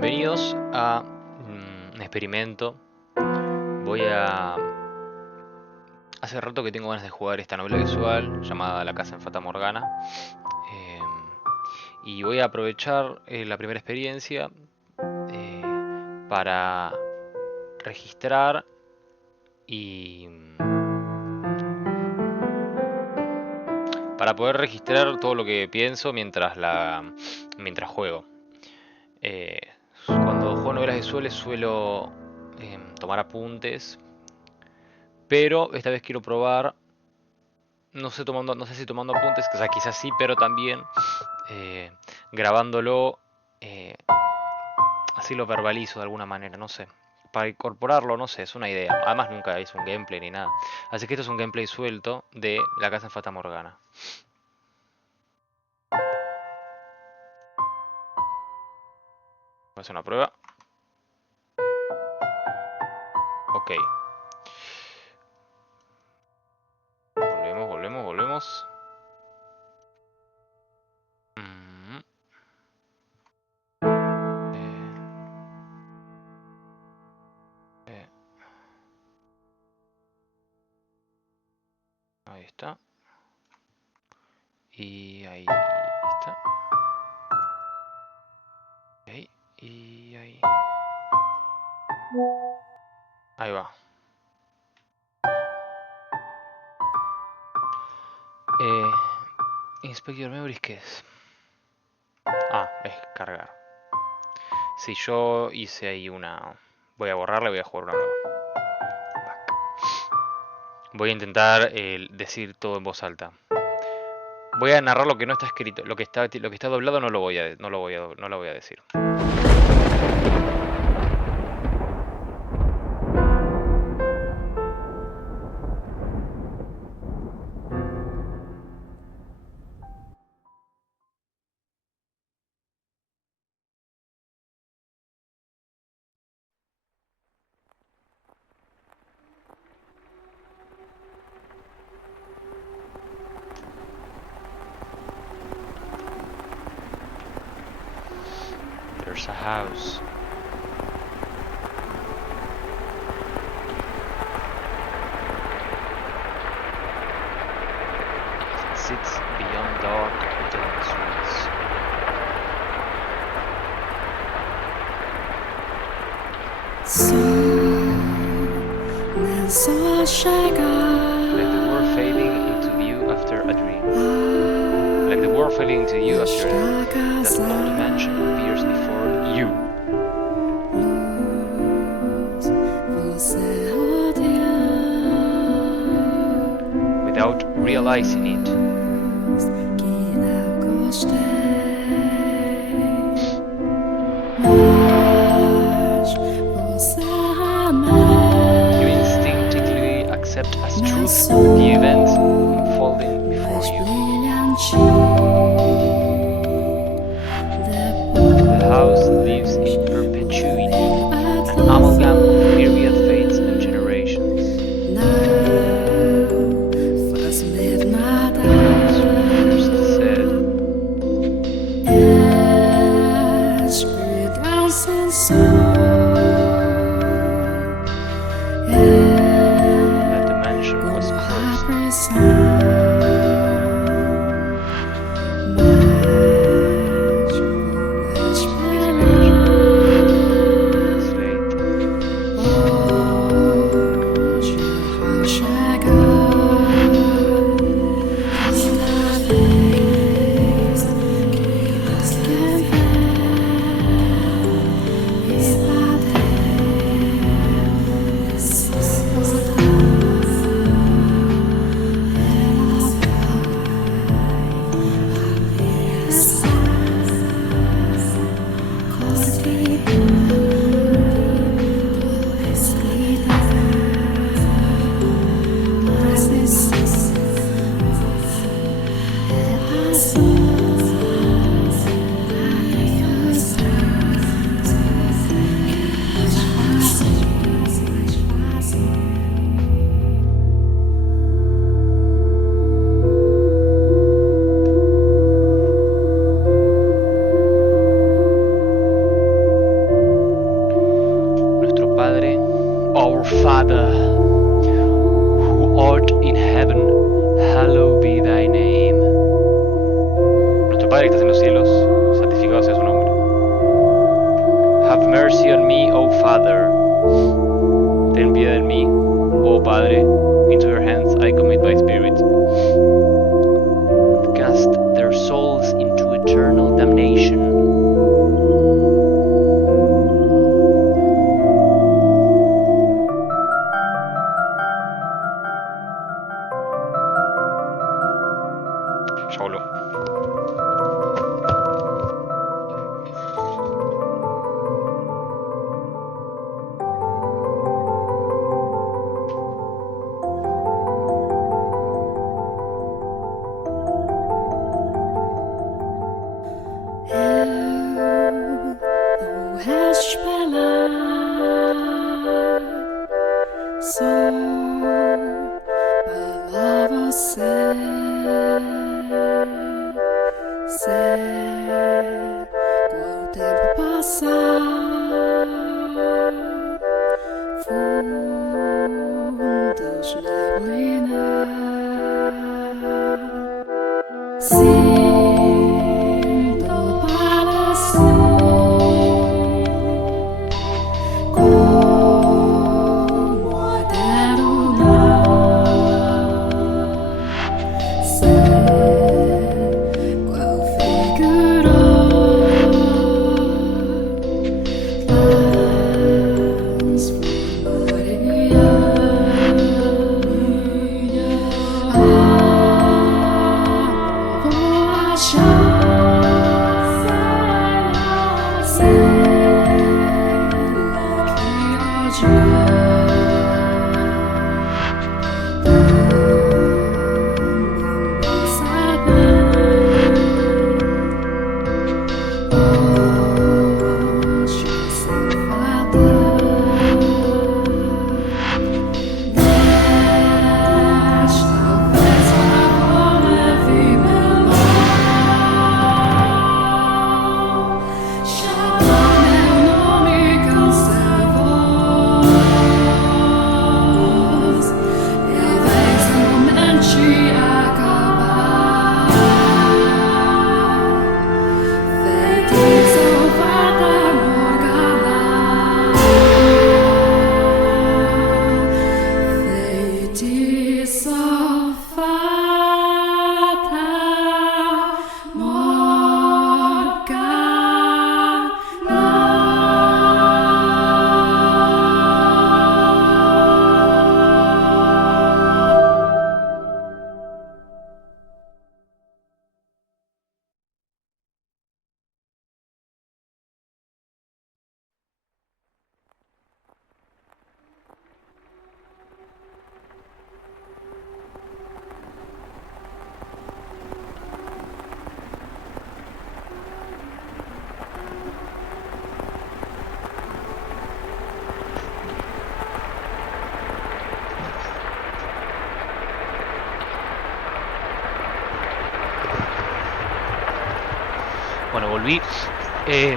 Bienvenidos a un experimento. Voy a... Hace rato que tengo ganas de jugar esta novela visual llamada La casa en fata morgana. eh, y voy a aprovechar la primera experiencia para registrar y... para poder registrar todo lo que pienso mientras juego. Cuando juego novelas visuales suelo tomar apuntes, pero esta vez quiero probar, no sé si tomando apuntes, o sea, quizás sí, pero también eh, grabándolo, eh, así lo verbalizo de alguna manera, no sé. Para incorporarlo, no sé, es una idea. Además nunca es un gameplay ni nada. Así que esto es un gameplay suelto de La casa en fata morgana. Voy a hacer una prueba. Ok. Volvemos. Mm, eh, ahí está. Y ahí está. Ahí. Y ahí. Ahí va. Inspect your memories, ¿qué es? Ah, es cargar. Si yo hice ahí una... Voy a borrarla y voy a jugar una nueva. Voy a intentar decir todo en voz alta. Voy a narrar lo que no está escrito. Lo que está doblado no lo voy a decir. There's a house. It sits beyond dark, dense woods. Like the world fading into view after a dream. Like the world fading into view after that old mansion appears before you. Without realizing it. You instinctively accept as truth the events unfolding before you. The house lives in perpetuity, an amalgam of myriad fates and generations. The house first said, that the mansion was cursed. significado sea su nombre. Have mercy on me, O Father. Ten piedad en mí, oh Padre. Into your hands I commit my spirit. Cast their souls into eternal damnation. Ya voló. Bueno, volví. ¿Qué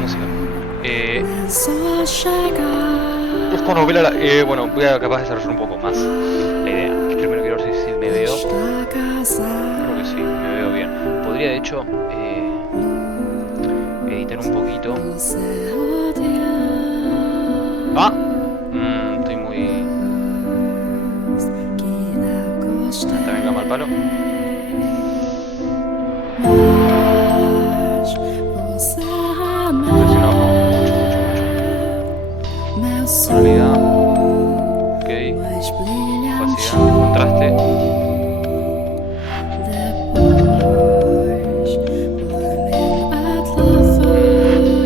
música? Esta novela, bueno, voy a capaz de desarrollar un poco más la idea. Primero quiero ver si me veo. Creo que sí, me veo bien. Podría de hecho editar un poquito. Ah, estoy muy... También va mal palo. Tonalidad, ok, opacidad, contraste.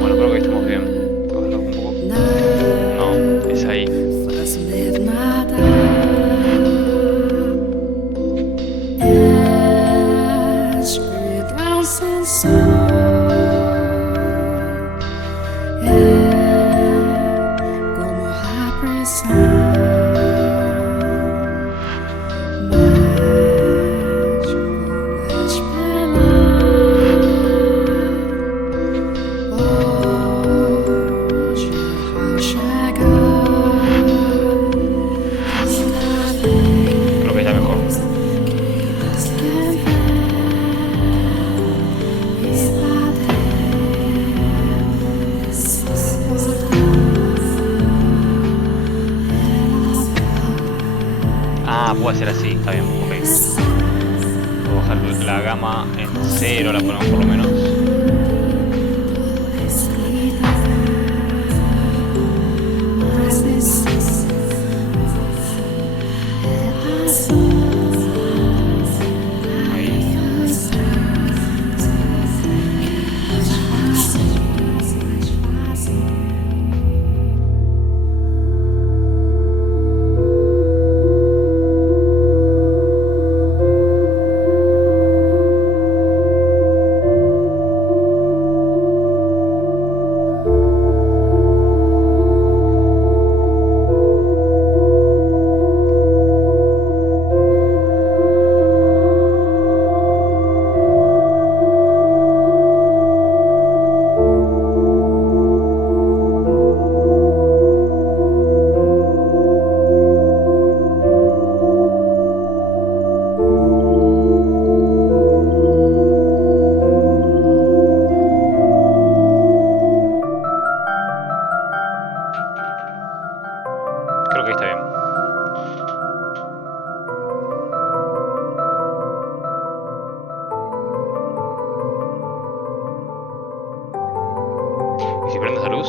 Bueno, creo que estamos bien. Bajarlo un poco. No, es ahí. Creo que está mejor. puede ser así, está bien, ok. Puedo bajar la gama en cero, la ponemos por lo menos. Creo que está bien. ¿Y si prendes la luz?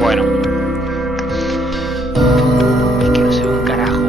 Bueno, es que no se ve un carajo.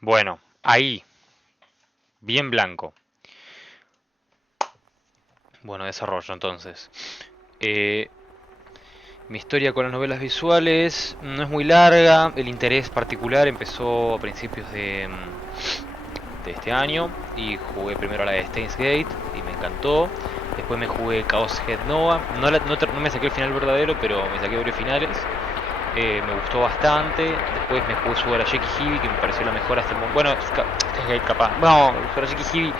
Bueno, ahí, bien blanco. Bueno, desarrollo entonces. Eh, Mi historia con las novelas visuales no es muy larga. El interés particular empezó a principios de este año y jugué primero a la de Steins Gate y me encantó. Después me jugué Chaos Head Nova. No me saqué el final verdadero, pero me saqué varios finales. Me gustó bastante. Después me jugué su a Jackie Hibi, que me pareció la mejor hasta el momento. Bueno, Steins Gate capaz. No, su a Jackie Hibi.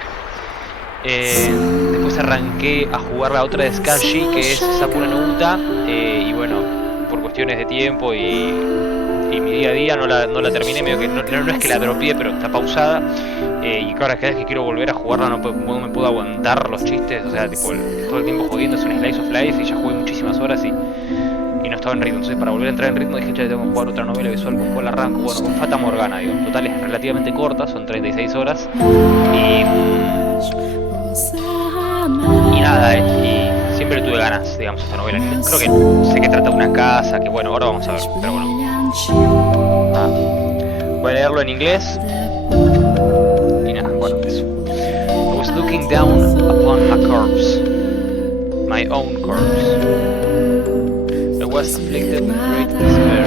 Después arranqué a jugar la otra de Skashi, que es Sakura no Uta, y bueno, por cuestiones de tiempo y mi día a día no la terminé, medio que no es que la dropeé, pero está pausada. Y cada vez que quiero volver a jugarla no me puedo aguantar los chistes, o sea, tipo, todo el tiempo jodiendo, es un slice of life y ya jugué muchísimas horas y no estaba en ritmo. Entonces, para volver a entrar en ritmo dije, che, tengo que jugar otra novela visual. ¿Con cuál arranco? Bueno, con Fata Morgana, digo. Total, es relativamente corta, son 36 horas. Y nada, y siempre tuve ganas, digamos, esta novela. Creo que sé que trata de una casa, que bueno, ahora vamos a ver, pero bueno. Voy a leerlo en inglés. Y nada, bueno, eso. I was looking down upon a corpse, my own corpse. I was afflicted with great despair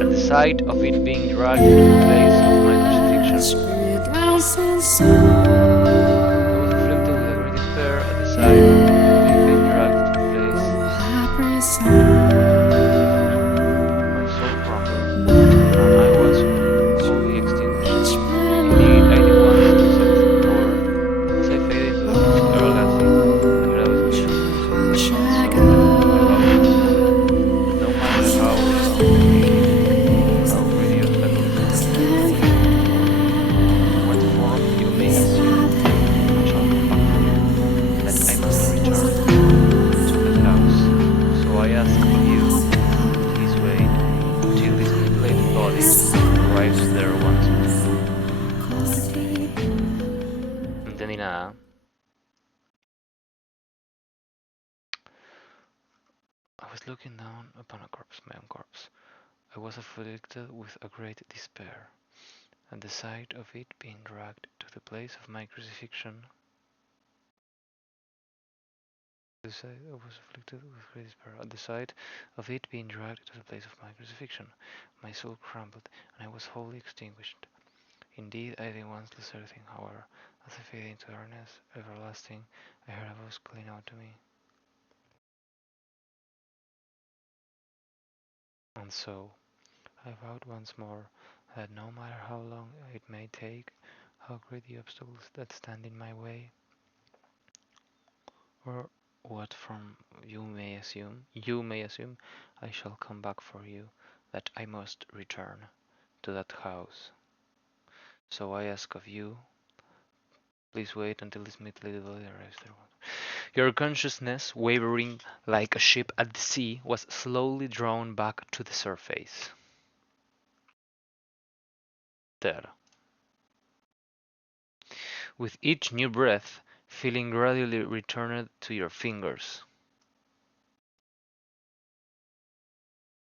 at the sight of it being dragged to the place of my crucifixion. I was afflicted with a great despair at the sight of it being dragged to the place of my soul crumbled, and I was wholly extinguished. Indeed, I did once lose everything, however, as I faded into darkness everlasting, I heard a voice clear out to me. And so I vowed once more that no matter how long I may live, how great the obstacles that stand in my way, what form you may assume, I shall come back for you, that I must return to that house. So I ask of you, please wait until this mutilated body arrives there once more. No entendí nada. I was looking down upon a corpse, my own corpse. I was afflicted with a great despair at the sight of it being dragged to the place of my crucifixion. I was afflicted with great despair at the sight of it being dragged to the place of my crucifixion. My soul crumbled, and I was wholly extinguished. Indeed, I did once lose everything, however, as I faded into darkness everlasting, I heard a voice calling out to me. And so I vowed once more that no matter how long it may take, how great the obstacles that stand in my way, or what from you may assume, I shall come back for you, that I must return to that house. So I ask of you, please wait until this mutilated body arrives there. Your consciousness, wavering like a ship at the sea, was slowly drawn back to the surface. There. With each new breath, feeling gradually returned to your fingers.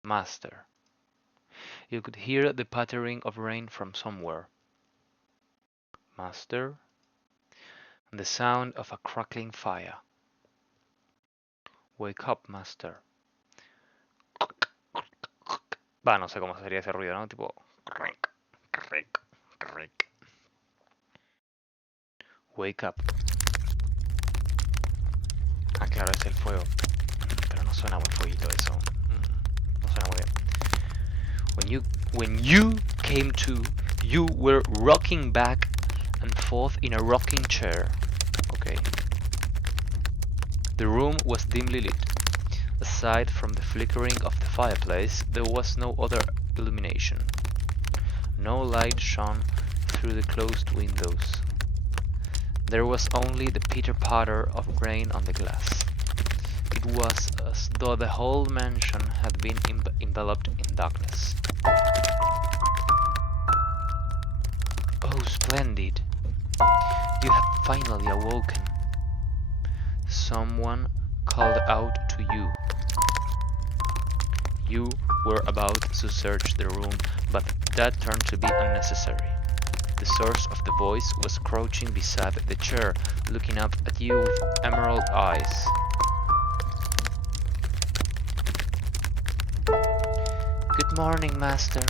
Master. You could hear the pattering of rain from somewhere. Master. And the sound of a crackling fire. Wake up, master. Va, no sé cómo sería ese ruido, ¿no? Tipo... Wake up. Ah, claro, es el fuego. Pero no suena muy fueguito eso. No suena muy bien. When you came to, you were rocking back and forth in a rocking chair. Okay. The room was dimly lit. Aside from the flickering of the fireplace, there was no other illumination. No light shone through the closed windows. There was only the pitter-patter of rain on the glass. It was as though the whole mansion had been enveloped in darkness. Oh, splendid! You have finally awoken. Someone called out to you. You were about to search the room, but that turned to be unnecessary. The source of the voice was crouching beside the chair, looking up at you with emerald eyes. Good morning, master.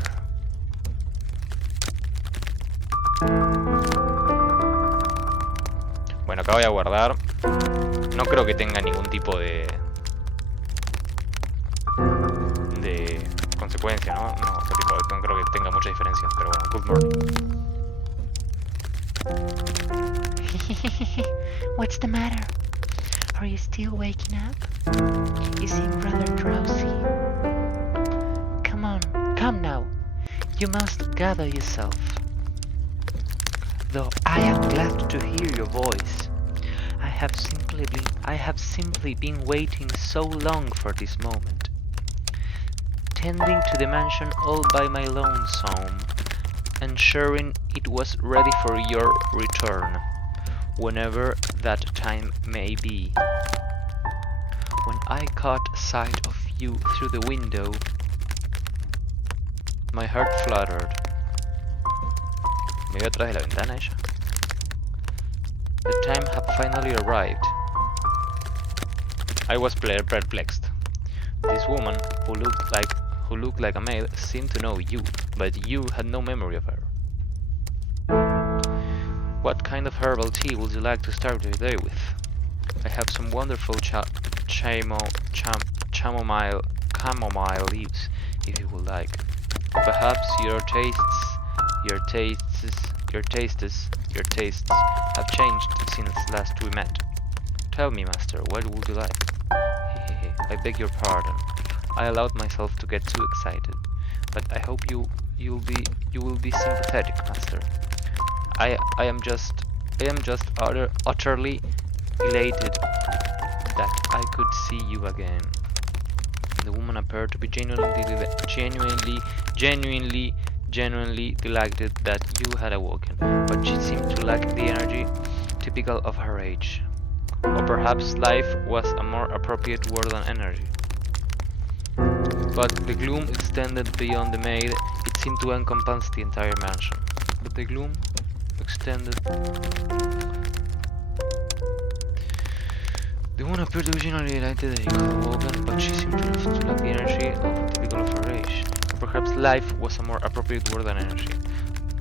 Bueno, acá voy a guardar. No creo que tenga ningún tipo de consecuencia, ¿no? No, o sea, tipo, no creo que tenga mucha diferencia, pero bueno, good morning. What's the matter? Are you still waking up? You seem rather drowsy. Come on, come now. You must gather yourself. Though I am glad to hear your voice. I have simply been waiting so long for this moment. Tending to the mansion all by my lonesome, ensuring it was ready for your return, whenever that time may be. When I caught sight of you through the window, my heart fluttered. ¿Me veo atrás de la ventana ella? The time had finally arrived. I was perplexed. This woman, who looked like a maid, seemed to know you, but you had no memory of her. What kind of herbal tea would you like to start your day with? I have some wonderful chamomile leaves, if you would like. Perhaps your tastes have changed since last we met. Tell me, master, what would you like? Hehehe, I beg your pardon. I allowed myself to get too excited, but I hope you will be sympathetic, master. I am just utterly elated that I could see you again. The woman appeared to be genuinely delighted that you had awoken, but she seemed to lack the energy typical of her age. Or perhaps life was a more appropriate word than energy. But the gloom extended beyond the maid. It seemed to encompass the entire mansion. But the gloom extended. The woman appeared to be genuinely delighted that he could awoken, but she seemed to lack the energy of typical of her age. Or perhaps life was a more appropriate word than energy.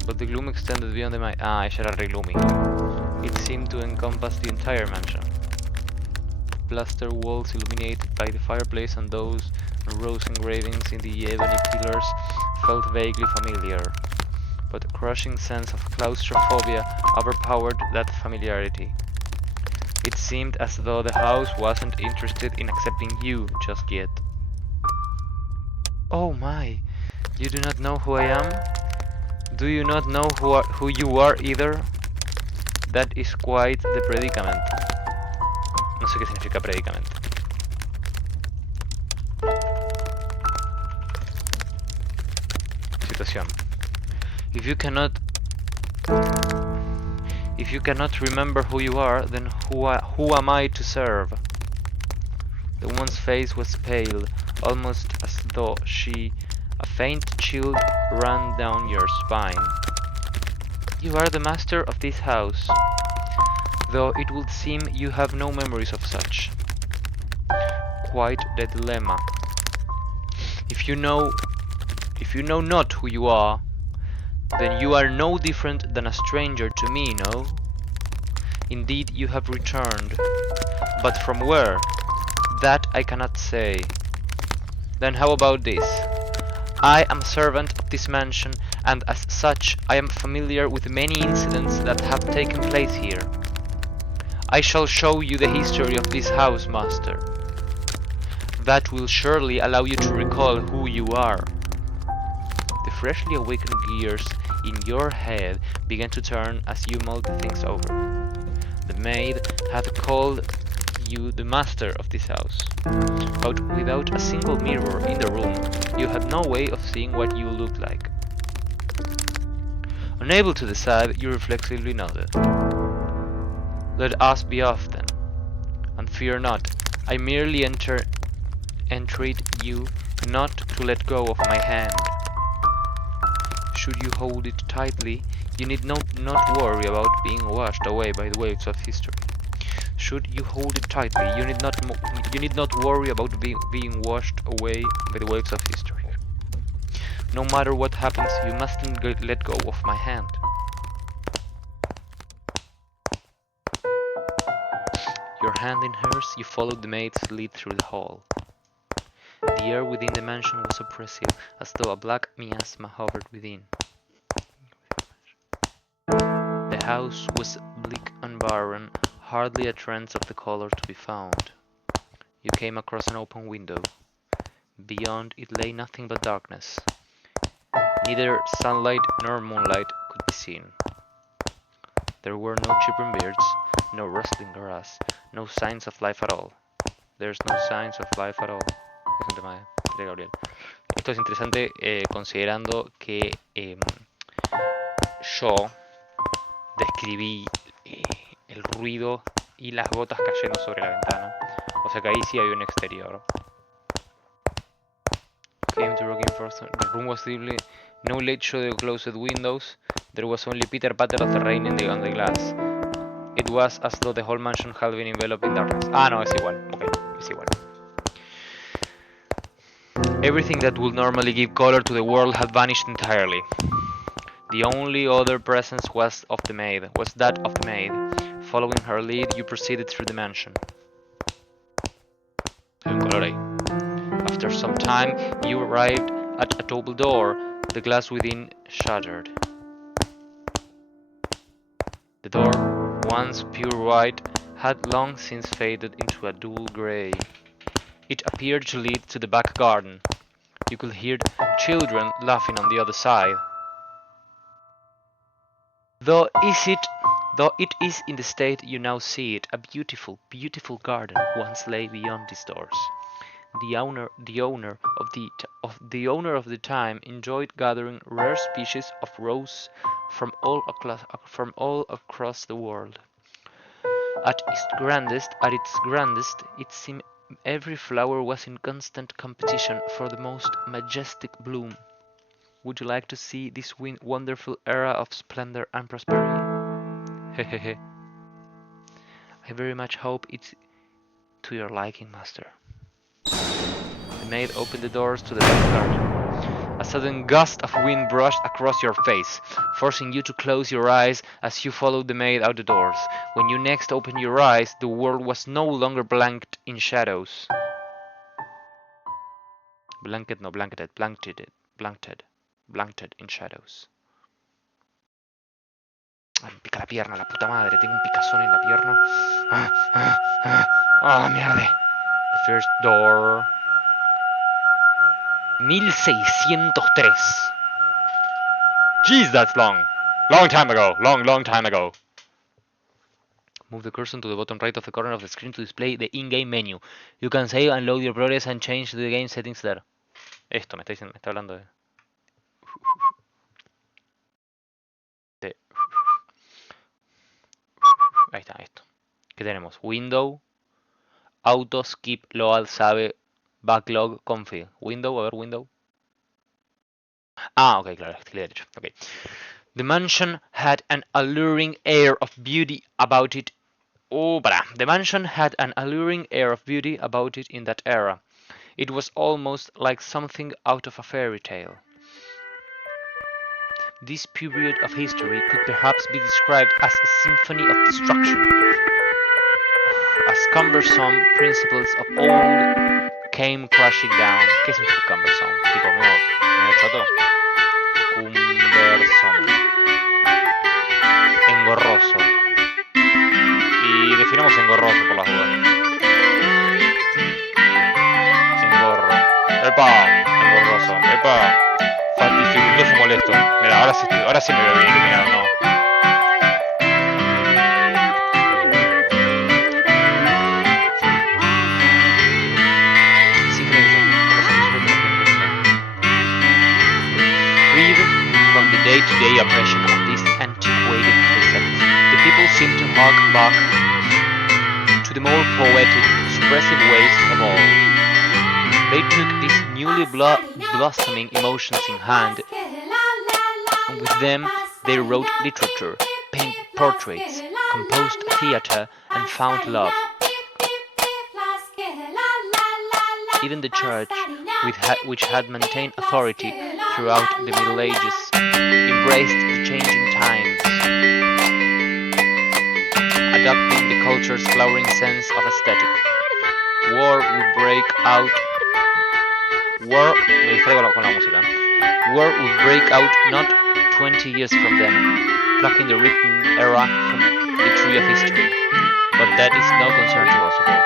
But the gloom extended beyond the maid. Ah, ella era re gloomy. It seemed to encompass the entire mansion. Plaster walls illuminated by the fireplace and those rose engravings in the ebony pillars felt vaguely familiar, but a crushing sense of claustrophobia overpowered that familiarity. It seemed as though the house wasn't interested in accepting you just yet. Oh my, you do not know who I am? Do you not know who you are either? That is quite the predicament. No sé qué significa predicament. Situación. If you cannot remember who you are, then who am I to serve? The woman's face was pale, almost as though a faint chill ran down your spine. You are the master of this house, though it would seem you have no memories of such. Quite the dilemma. If you know not who you are, then you are no different than a stranger to me, no? Indeed, you have returned. But from where? That I cannot say. Then how about this? I am a servant of this mansion, and as such, I am familiar with many incidents that have taken place here. I shall show you the history of this house, master. That will surely allow you to recall who you are. The freshly awakened gears in your head began to turn as you mulled things over. The maid had called you the master of this house, but without a single mirror in the room, you had no way of seeing what you looked like. Unable to decide, you reflexively nodded. Let us be off then, and fear not, I merely entreat you not to let go of my hand. Should you hold it tightly, you need not worry about being washed away by the waves of history. Should you hold it tightly, you need not worry about being washed away by the waves of history. No matter what happens, you mustn't let go of my hand. Your hand in hers, you followed the maid's lead through the hall. The air within the mansion was oppressive, as though a black miasma hovered within. The house was bleak and barren, hardly a trace of the color to be found. You came across an open window. Beyond it lay nothing but darkness. Neither sunlight nor moonlight could be seen. There were no chirping birds, no rustling grass, no signs of life at all. There's no signs of life at all. Es un tema de Gabriel. Esto es interesante considerando que yo describí el ruido y las gotas cayendo sobre la ventana. O sea que ahí sí había un exterior. Came to rocking first. The room was deeply No light showed the closed windows. There was only pitter patter of the rain on the glass. It was as though the whole mansion had been enveloped in darkness. Ah, no, es igual. Ok, es igual. Everything that would normally give color to the world had vanished entirely. The only other presence was that of the maid. Following her lead, you proceeded through the mansion. Hay un color ahí. After some time, you arrived at a double door. The glass within shattered. The door, once pure white, had long since faded into a dull grey. It appeared to lead to the back garden. You could hear children laughing on the other side. Though it is in the state you now see it, a beautiful, beautiful garden once lay beyond these doors. The owner of the time enjoyed gathering rare species of rose from all across the world. At its grandest, it seemed every flower was in constant competition for the most majestic bloom. Would you like to see this wonderful era of splendor and prosperity? Hehehe. I very much hope it's to your liking, master. The maid opened the doors to the back garden. A sudden gust of wind brushed across your face, forcing you to close your eyes as you followed the maid out the doors. When you next opened your eyes, the world was no longer blanked in shadows. Blanked in shadows. Ay, me pica la pierna, la puta madre, tengo un picazón en la pierna. Mierda. The first door. 1603. Jeez, that's long. Long time ago. Long time ago. Move the cursor to the bottom right of the corner of the screen to display the in-game menu. You can save and load your progress and change the game settings there. Esto me está hablando de... Ahí está, esto. ¿Qué tenemos? Window, Auto, Skip, Load, Save, Backlog, Config. Window, a ver, Window. Ah, ok, claro, clic derecho. Okay. The mansion had an alluring air of beauty about it. The mansion had an alluring air of beauty about it in that era. It was almost like something out of a fairy tale. This period of history could perhaps be described as a symphony of destruction, as cumbersome principles of old came crashing down. ¿Qué es un cumbersome? Tipo medio choto. Cumbersome. Engorroso. Y definamos engorroso por las dudas. Engorro. ¡Epa! Engorroso. ¡Epa! Dificultoso molesto. Mira, ahora sí me veo bien iluminado, ¿no? Freed from the day-to-day oppression of these antiquated precepts, the people seemed to hark back to the more poetic, expressive ways of all. They took these newly blossoming emotions in hand, and with them they wrote literature, painted portraits, composed theatre, and found love. Even the church, which had maintained authority throughout the Middle Ages, embraced the changing times, adopting the culture's flowering sense of aesthetic. War would break out not 20 years from then, plucking the written era from the tree of history. But that is no concern to us all.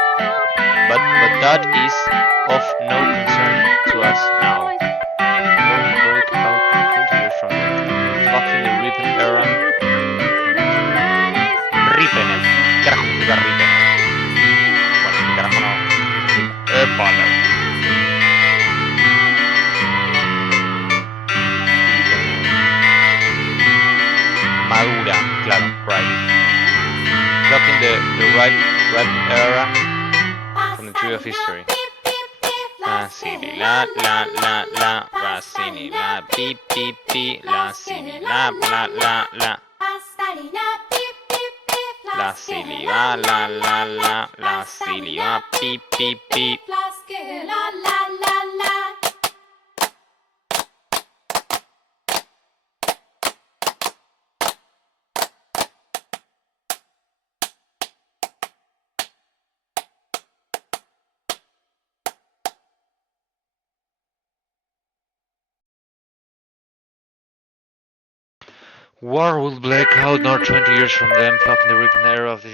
But that is of no concern to us now. War would break out 20 years from then, plucking the written era from Ripener. ¿Qué carajo significa Ripener? Bueno, ¿qué carajo no? ¡Épale! Madura, claro, right. Blocking the right era from the tree of history. La si li la la la la la si li la pi pi pi la si li la la la la la si li la la la la la si li la pi pi pi. War will break out not 20 years from then, plucking the written era of the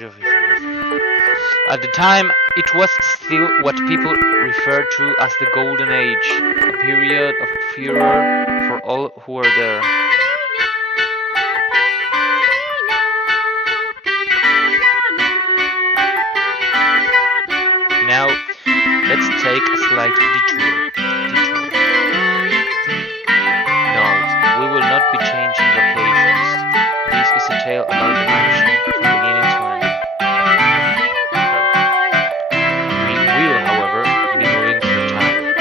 At the time, it was still what people referred to as the Golden Age, a period of furor for all who were there. Now, let's take a slight detour. No, we will not be changing locations. This is a tale about the mansion from beginning to end. We will, however, be moving through time,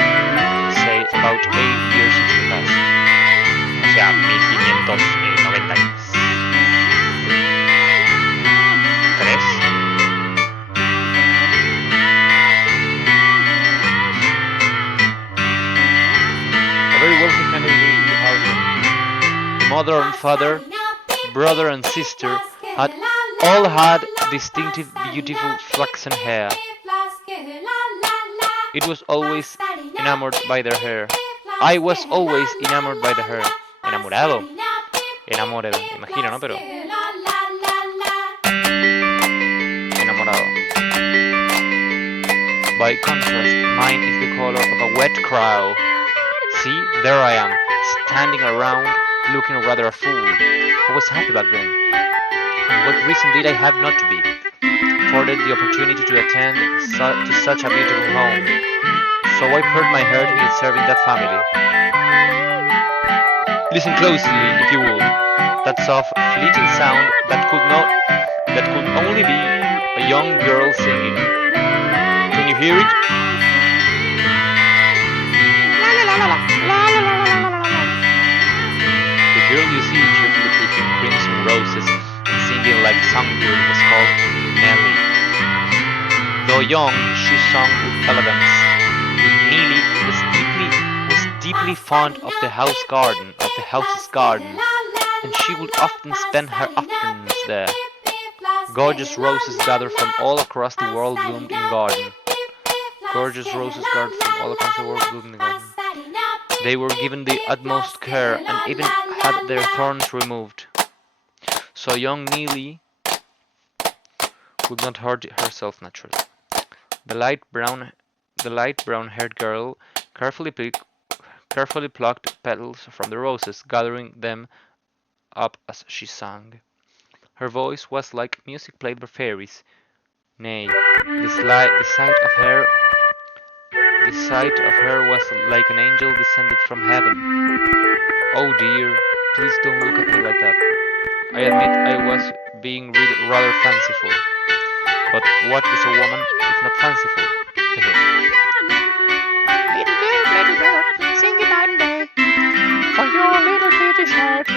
say about 8 years into the past. O sea, 1593. A very wealthy family lived in the house. The mother and father, brother and sister all had distinctive, beautiful flaxen hair. It was always enamored by their hair. I was always enamored by the hair. Enamorado. Enamorado. Imagino, ¿no? Pero... Enamorado. By contrast, mine is the color of a wet crow. See, there I am, standing around, looking rather a fool. I was happy back then. And what reason did I have not to be? Afforded the opportunity to attend to such a beautiful home. So I poured my heart into serving that family. Listen closely, if you would. That soft, fleeting sound that could only be a young girl singing. Can you hear it? The girl you see cheerfully picking crimson roses and singing like a songbird was called Nellie. Though young, she sung with elegance. Nellie was deeply fond of the house's garden, and she would often spend her afternoons there. Gorgeous roses gathered from all across the world bloomed in garden. Gorgeous roses gathered from all across the world bloomed in the garden. They were given the utmost care and even had their thorns removed. So young Neely would not hurt herself naturally. The light brown-haired girl carefully plucked petals from the roses, gathering them up as she sang. Her voice was like music played by fairies. Nay, the sight of her was like an angel descended from heaven. Oh dear, please don't look at me like that. I admit I was being rather fanciful. But what is a woman if not fanciful? Little bird, sing it night and day. For your little pretty shirt,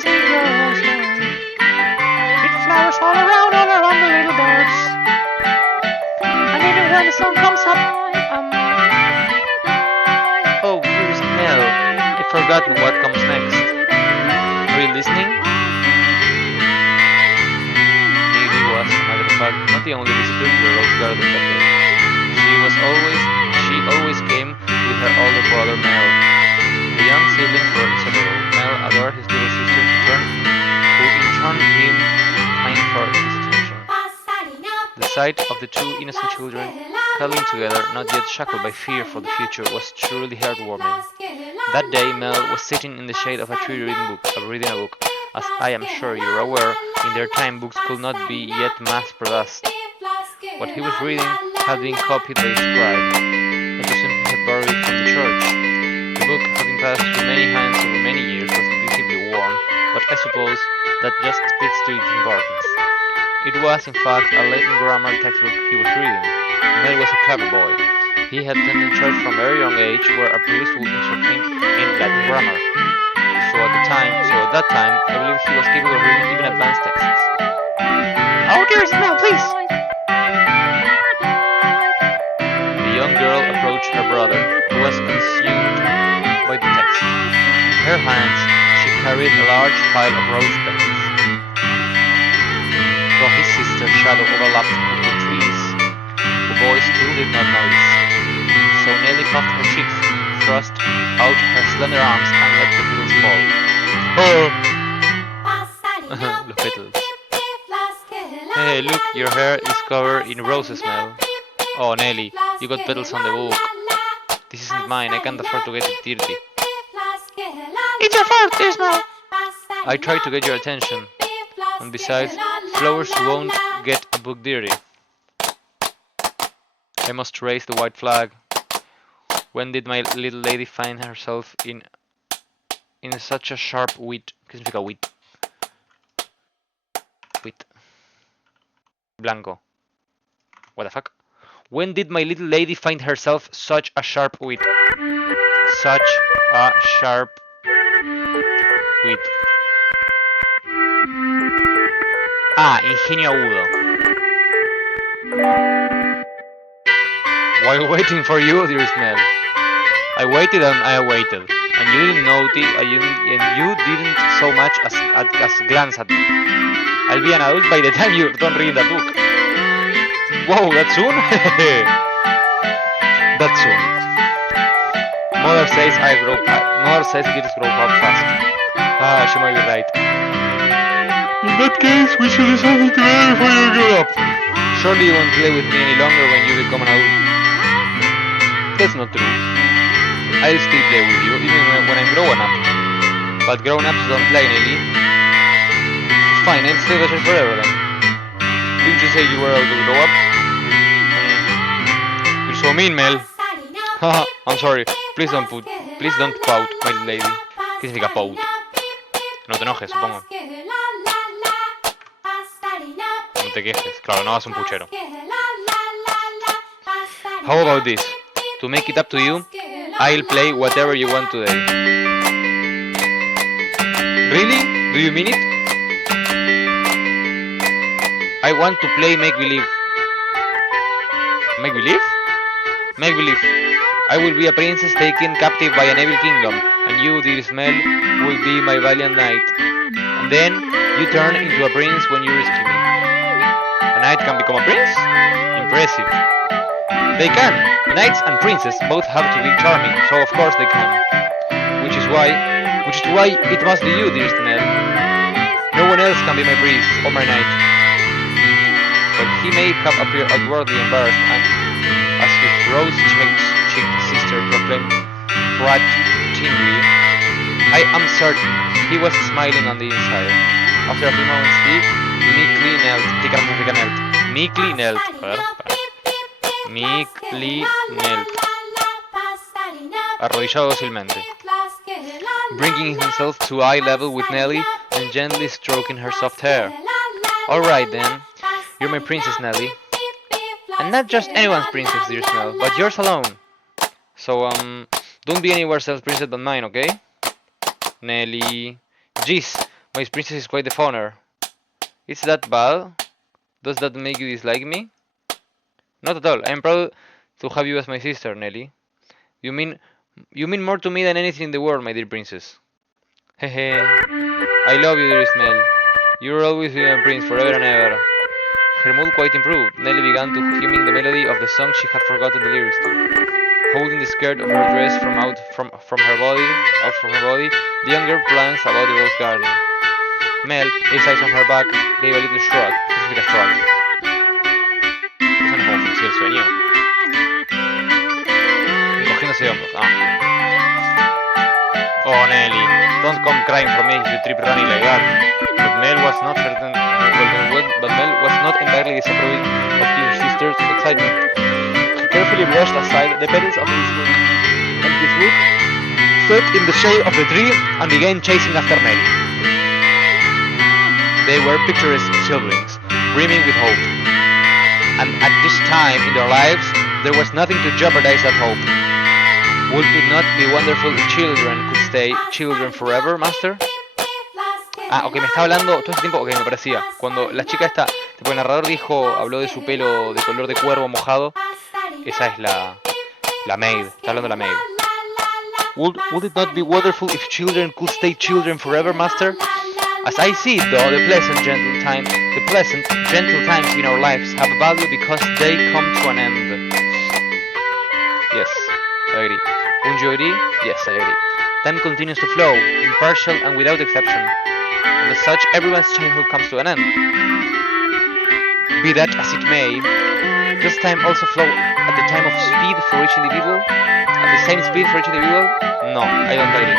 sing your own story. With flowers all around the little birds. And even when the sun comes up, oh, here is Nell. I've forgotten what comes next. Are you listening? Neely was, as a matter of fact, not the only visitor to the rose garden that day. She always came with her older brother Mel. The young siblings were inseparable. Mel adored his little sister who in turn him pined for his attention. The sight of the two innocent children cuddling together, not yet shackled by fear for the future, was truly heartwarming. That day Mel was sitting in the shade of a tree reading a book. As I am sure you're aware, in their time books could not be yet mass-produced. What he was reading had been copied by a scribe, and was simply borrowed from the church. The book, having passed through many hands over many years, was visibly worn, but I suppose that just speaks to its importance. It was, in fact, a Latin grammar textbook he was reading. Mel was a clever boy. He had attended church from a very young age, where a priest would instruct him in Latin grammar. So at that time, I believe he was capable of reading even advanced texts. Oh, dearest Mel, please! The young girl approached her brother, who was consumed by the text. In her hands, she carried a large pile of rose petals. Though his sister's shadow overlapped with the trees, the boy still did not notice. So Nelly puffed her cheeks, thrust out her slender arms, and let the petals fall. Oh! Los petals. Hey, look, your hair is covered in rose smell. Oh, Nelly, you got petals on the book. This isn't mine, I can't afford to get it dirty. It's your fault, dear Smell. I tried to get your attention. And besides, flowers won't get a book dirty. I must raise the white flag. When did my little lady find herself in such a sharp wit? ¿Qué significa wit? Wit. Blanco. What the fuck? When did my little lady find herself such a sharp wit? Such a sharp wit. Ah, ingenio agudo. While waiting for you, dearest Mel. I waited and I waited, and you didn't notice, and you didn't so much as glance at me. I'll be an adult by the time you're done reading that book. Whoa, that soon? That soon. Mother says kids grow up fast. Ah, she might be right. In that case, we should do something together before you grow up. Surely you won't play with me any longer when you become an adult. That's not true. I'll still play with you, even when I'm grown up. But grown-ups don't play, Nelly. Fine, I'll stay with her forever then. Didn't you say you were able to grow up? You're so mean, Mel. Haha, I'm sorry. Please don't pout, my little lady. ¿Qué significa pout? No te enojes, supongo. No te quejes. Claro, no hagas un puchero. How about this? To make it up to you, I'll play whatever you want today. Really? Do you mean it? I want to play make-believe. Make-believe? Make-believe. I will be a princess taken captive by an evil kingdom, and you, dear Smell, will be my valiant knight. And then, you turn into a prince when you rescue me. A knight can become a prince? Impressive. They can. Knights and princes both have to be charming, so of course they can. Which is why it must be you, dearest Mel. No one else can be my priest or my knight. But he may have appeared outwardly embarrassed, and as his rose-cheeked sister proclaimed threateningly, I am certain he was smiling on the inside. After a few moments, he meekly knelt. Meekly knelt. Meekly knelt. Arrodillado dócilmente. Bringing himself to eye level with Nelly and gently stroking her soft hair. Alright then, you're my princess, Nelly. And not just anyone's princess, dear Smell, but yours alone. So, don't be anywhere else princess but mine, okay? Nelly. Jeez, my princess is quite the fawner. Is that bad? Does that make you dislike me? Not at all. I am proud to have you as my sister, Nelly. You mean more to me than anything in the world, my dear princess. Hehe. I love you, dearest Nell. You'll always be my prince forever and ever. Her mood quite improved. Nelly began to humming the melody of the song she had forgotten the lyrics to. Holding the skirt of her dress out from her body, the young girl glanced about the rose garden. Mel, his eyes on her back, gave a little shrug. ¿Qué significa shrug? Eso no es como fruncir el sueño. Encogiéndose de hombros. Ah. Oh, Nelly, don't come crying for me if you trip running like that. But Mel was not entirely disapproving of his sister's excitement. He carefully brushed aside the petals of his book, and his book stood in the shade of the tree and began chasing after Nelly. They were picturesque siblings, brimming with hope. And at this time in their lives, There was nothing to jeopardize that hope. Would it not be wonderful if children could stay children forever, Master? Ah, ok, me está hablando todo este tiempo, ok, me parecía. Cuando la chica está, tipo el narrador habló de su pelo de color de cuervo mojado, esa es la maid, está hablando la maid. Would it not be wonderful if children could stay children forever, Master? As I see it, though, the pleasant, gentle times in our lives have a value because they come to an end. Yes, I agree. Wouldn't you agree? Yes, I agree. Time continues to flow, impartial and without exception, and as such, everyone's childhood comes to an end. Be that as it may, does time also flow at the time of speed for each individual? At the same speed for each individual? No, I don't agree.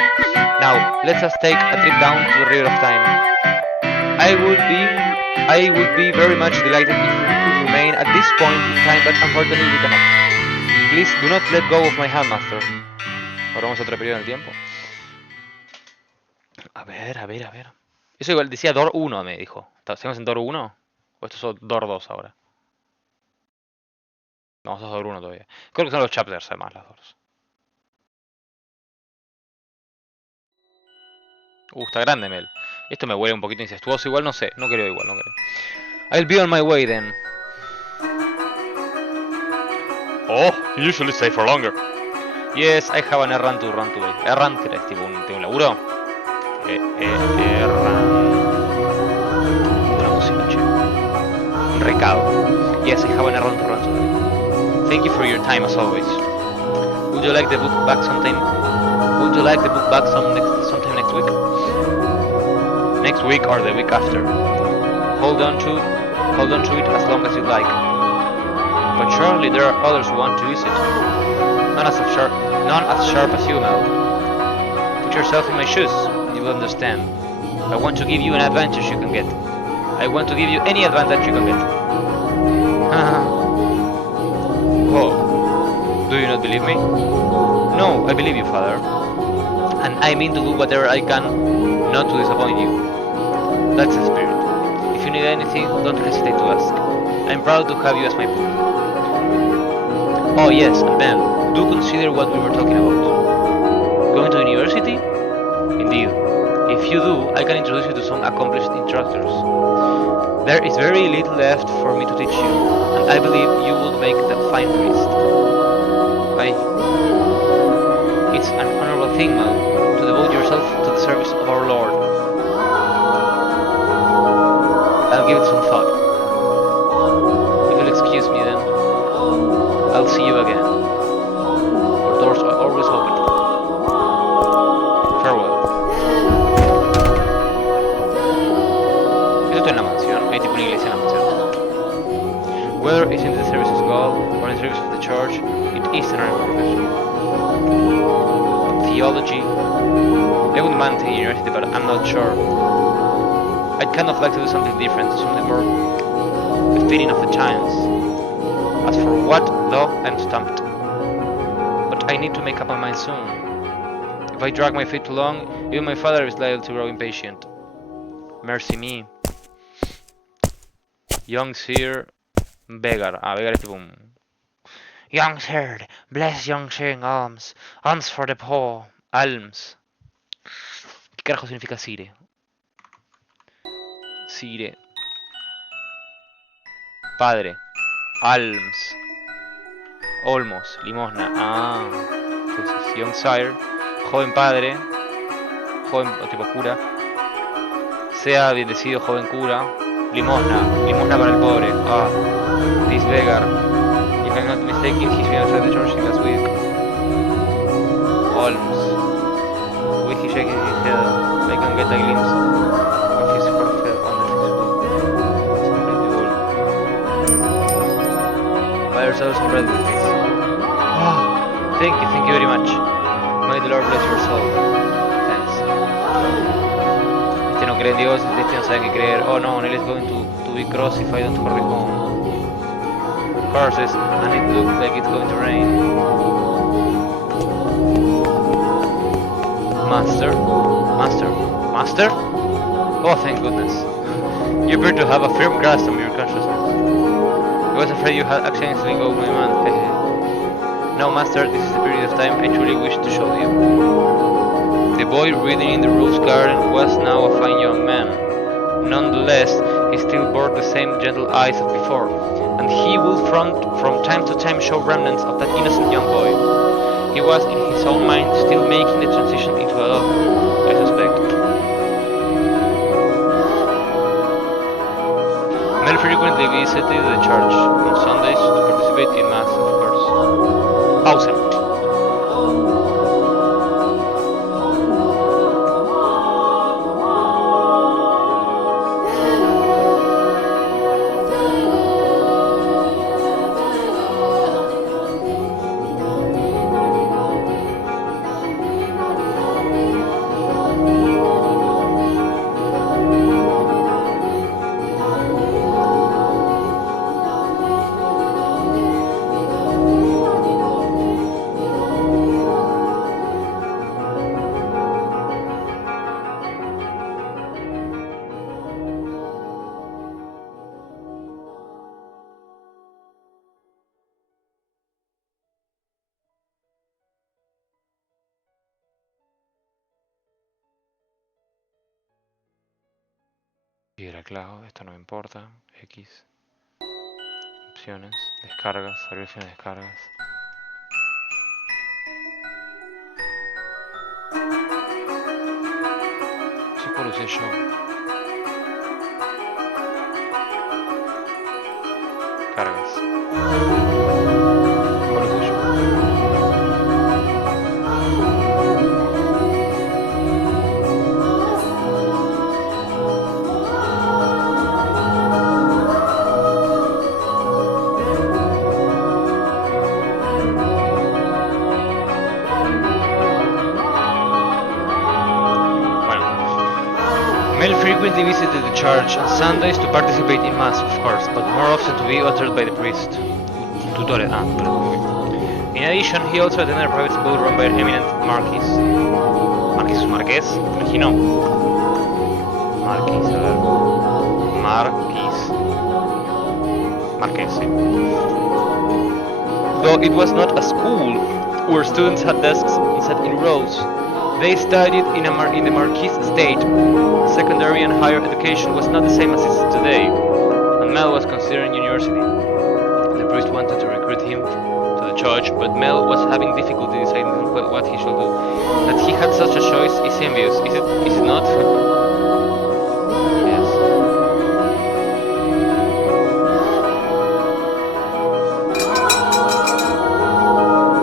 Now, let us take a trip down to the river of time. I would be very much delighted if we could remain at this point in time, but unfortunately we cannot. Please do not let go of my hand, Master. Ahora vamos a otro periodo en el tiempo. A ver. Eso igual decía Door 1, me dijo. ¿Seguimos en Door 1? ¿O esto es Door 2 ahora? No, esto es Door 1 todavía. Creo que son los chapters además, las Doors. Está grande, Mel. Esto me huele un poquito incestuoso, igual no sé. No creo igual, no creo. I'll be on my way then. Oh, you usually stay for longer. Yes, I have an errand to run today. Errand, que es tipo un laburo. Una música, che. Un recado. Yes, I have an errand to run today. Thank you for your time as always. Would you like the book back sometime? Would you like the book back sometime next week? Next week or the week after. Hold on to it as long as you like. But surely there are others who want to use it. None as sharp as you, Mel. Put yourself in my shoes, you will understand. I want to give you an advantage you can get. I want to give you any advantage you can get. Oh, do you not believe me? No, I believe you, Father. And I mean to do whatever I can not to disappoint you. That's the spirit. If you need anything, don't hesitate to ask. I'm proud to have you as my pupil. Oh yes, and then, do consider what we were talking about. Going to university? Indeed. If you do, I can introduce you to some accomplished instructors. There is very little left for me to teach you, and I believe you will make a fine priest. It's an honorable thing, Mel, to devote yourself to the service of our Lord. I'll give it some thought. If you'll excuse me then, I'll see you again. Our doors are always open. Farewell. Esto es en la mansión, hay tipo una iglesia en la mansión. Whether it's in the service of God or in the service of the church, it is an honorable profession. Theology. I wouldn't mind taking university, but I'm not sure. I'd kind of like to do something different, something more befitting of the times. As for what, though, I'm stumped. But I need to make up my mind soon. If I drag my feet too long, even my father is liable to grow impatient. Mercy me. Young Sir Beggar. Beggar es tipo un... Young Sir, bless young Sir in alms. Alms for the poor. Alms. ¿Qué carajo significa Sire? Sire. Padre. Alms. Olmos. Limosna. Entonces, young sire. Joven padre. Joven tipo cura. Sea bendecido joven cura. Limosna. Limosna para el pobre. This beggar. If I'm not mistaken, he's been outside the church last week. Alms. When he shakes his head, I can get a glimpse of his forehead under his boot. It's completely bald. Buy yourself some bread with this. Thank you very much. May the Lord bless your soul. Thanks. Este no cree en Dios, este no sabe qué creer. Oh no, Neil is going to be crucified and to hurry home. Curses, and it looks like it's going to rain. Master? Oh, thank goodness. You appear to have a firm grasp on your consciousness. I was afraid you had accidentally go my man. No, master, this is the period of time I truly wish to show you. The boy reading in the rose garden was now a fine young man. Nonetheless, he still bore the same gentle eyes as before, and he would from time to time show remnants of that innocent young boy. He was, in his own mind, still making the transition into adulthood, I suspect. Mel frequently visited the church on Sundays to participate in Mass, of course. Awesome. Piedra clavo, esto no me importa. X. Opciones, descargas, servicio de descargas. Sí, cuál usé yo. Cargas. ¿Cuál usé yo? Mel frequently visited the church on Sundays to participate in Mass, of course, but more often to be uttered by the priest. Tutore, In addition, he also attended a private school run by an eminent Marquis. Marqués? Imagino. Marquis, a ver. Marqués, sí. Though it was not a school where students had desks and sat in rows, they studied in the Marquis estate. Secondary and higher education was not the same as it is today, and Mel was considering university. The priest wanted to recruit him to the church, but Mel was having difficulty deciding what he should do. That he had such a choice is envious, is it not? Yes.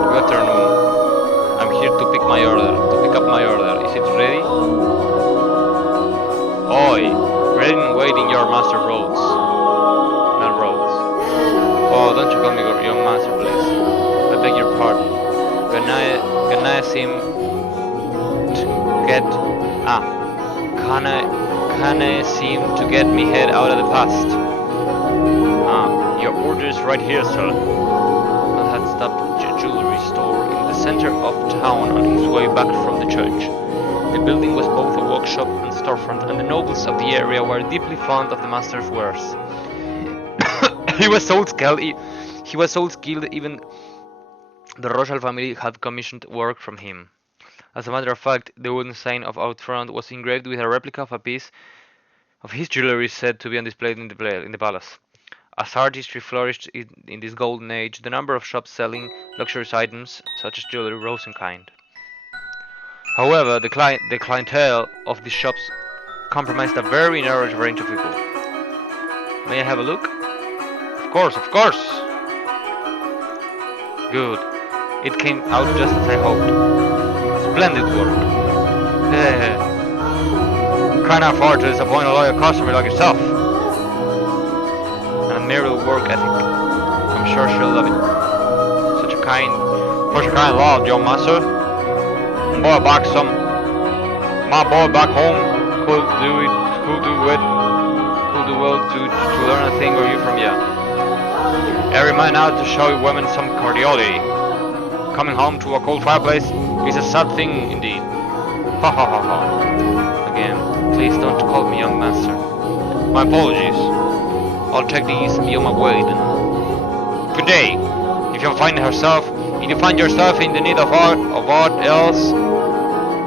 Good afternoon. I'm here to pick up my order. Is it ready? Oi, ready and waiting, your master Rhodes. Mel Rhodes. Oh, don't you call me your master, please. I beg your pardon. Can I seem to get can I seem to get me head out of the past? Your orders right here, sir. Mel had stopped at a jewelry store in the center of town on his way back from the church. The building was both a workshop and storefront, and the nobles of the area were deeply fond of the master's wares. He was so skilled, even the royal family had commissioned work from him. As a matter of fact, the wooden sign out front was engraved with a replica of a piece of his jewelry said to be on display in the palace. As artistry flourished in this golden age, the number of shops selling luxurious items, such as jewelry, rose in kind. However, the clientele of these shops comprised a very narrow range of people. May I have a look? Of course, of course! Good. It came out just as I hoped. Splendid work. Can't afford to disappoint a loyal customer like yourself. And a merry work ethic. I'm sure she'll love it. Such a kind love, young master. My boy back home could do well to learn a thing or you from you. Every man out to show women some cordiality. Coming home to a cold fireplace is a sad thing indeed. Ha ha ha ha. Again, please don't call me young master. My apologies. I'll take these and be on my way then. Good day. If you find herself If you find yourself in the need of what else,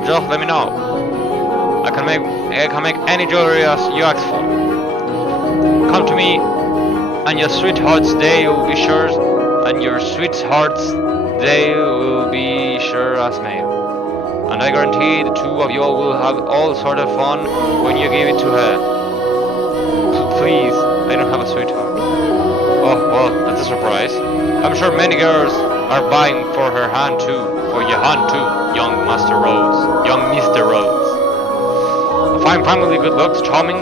just let me know. I can make any jewelry as you ask for. Come to me, and your sweetheart's day will be sure, and your sweetheart's day will be sure as mail. And I guarantee the two of you will have all sort of fun when you give it to her. Please, I don't have a sweetheart. Oh, well, that's a surprise. I'm sure many girls are vying for her hand too, for your hand too, young Master Rhodes, young Mr. Rhodes. A fine family, good looks, charming,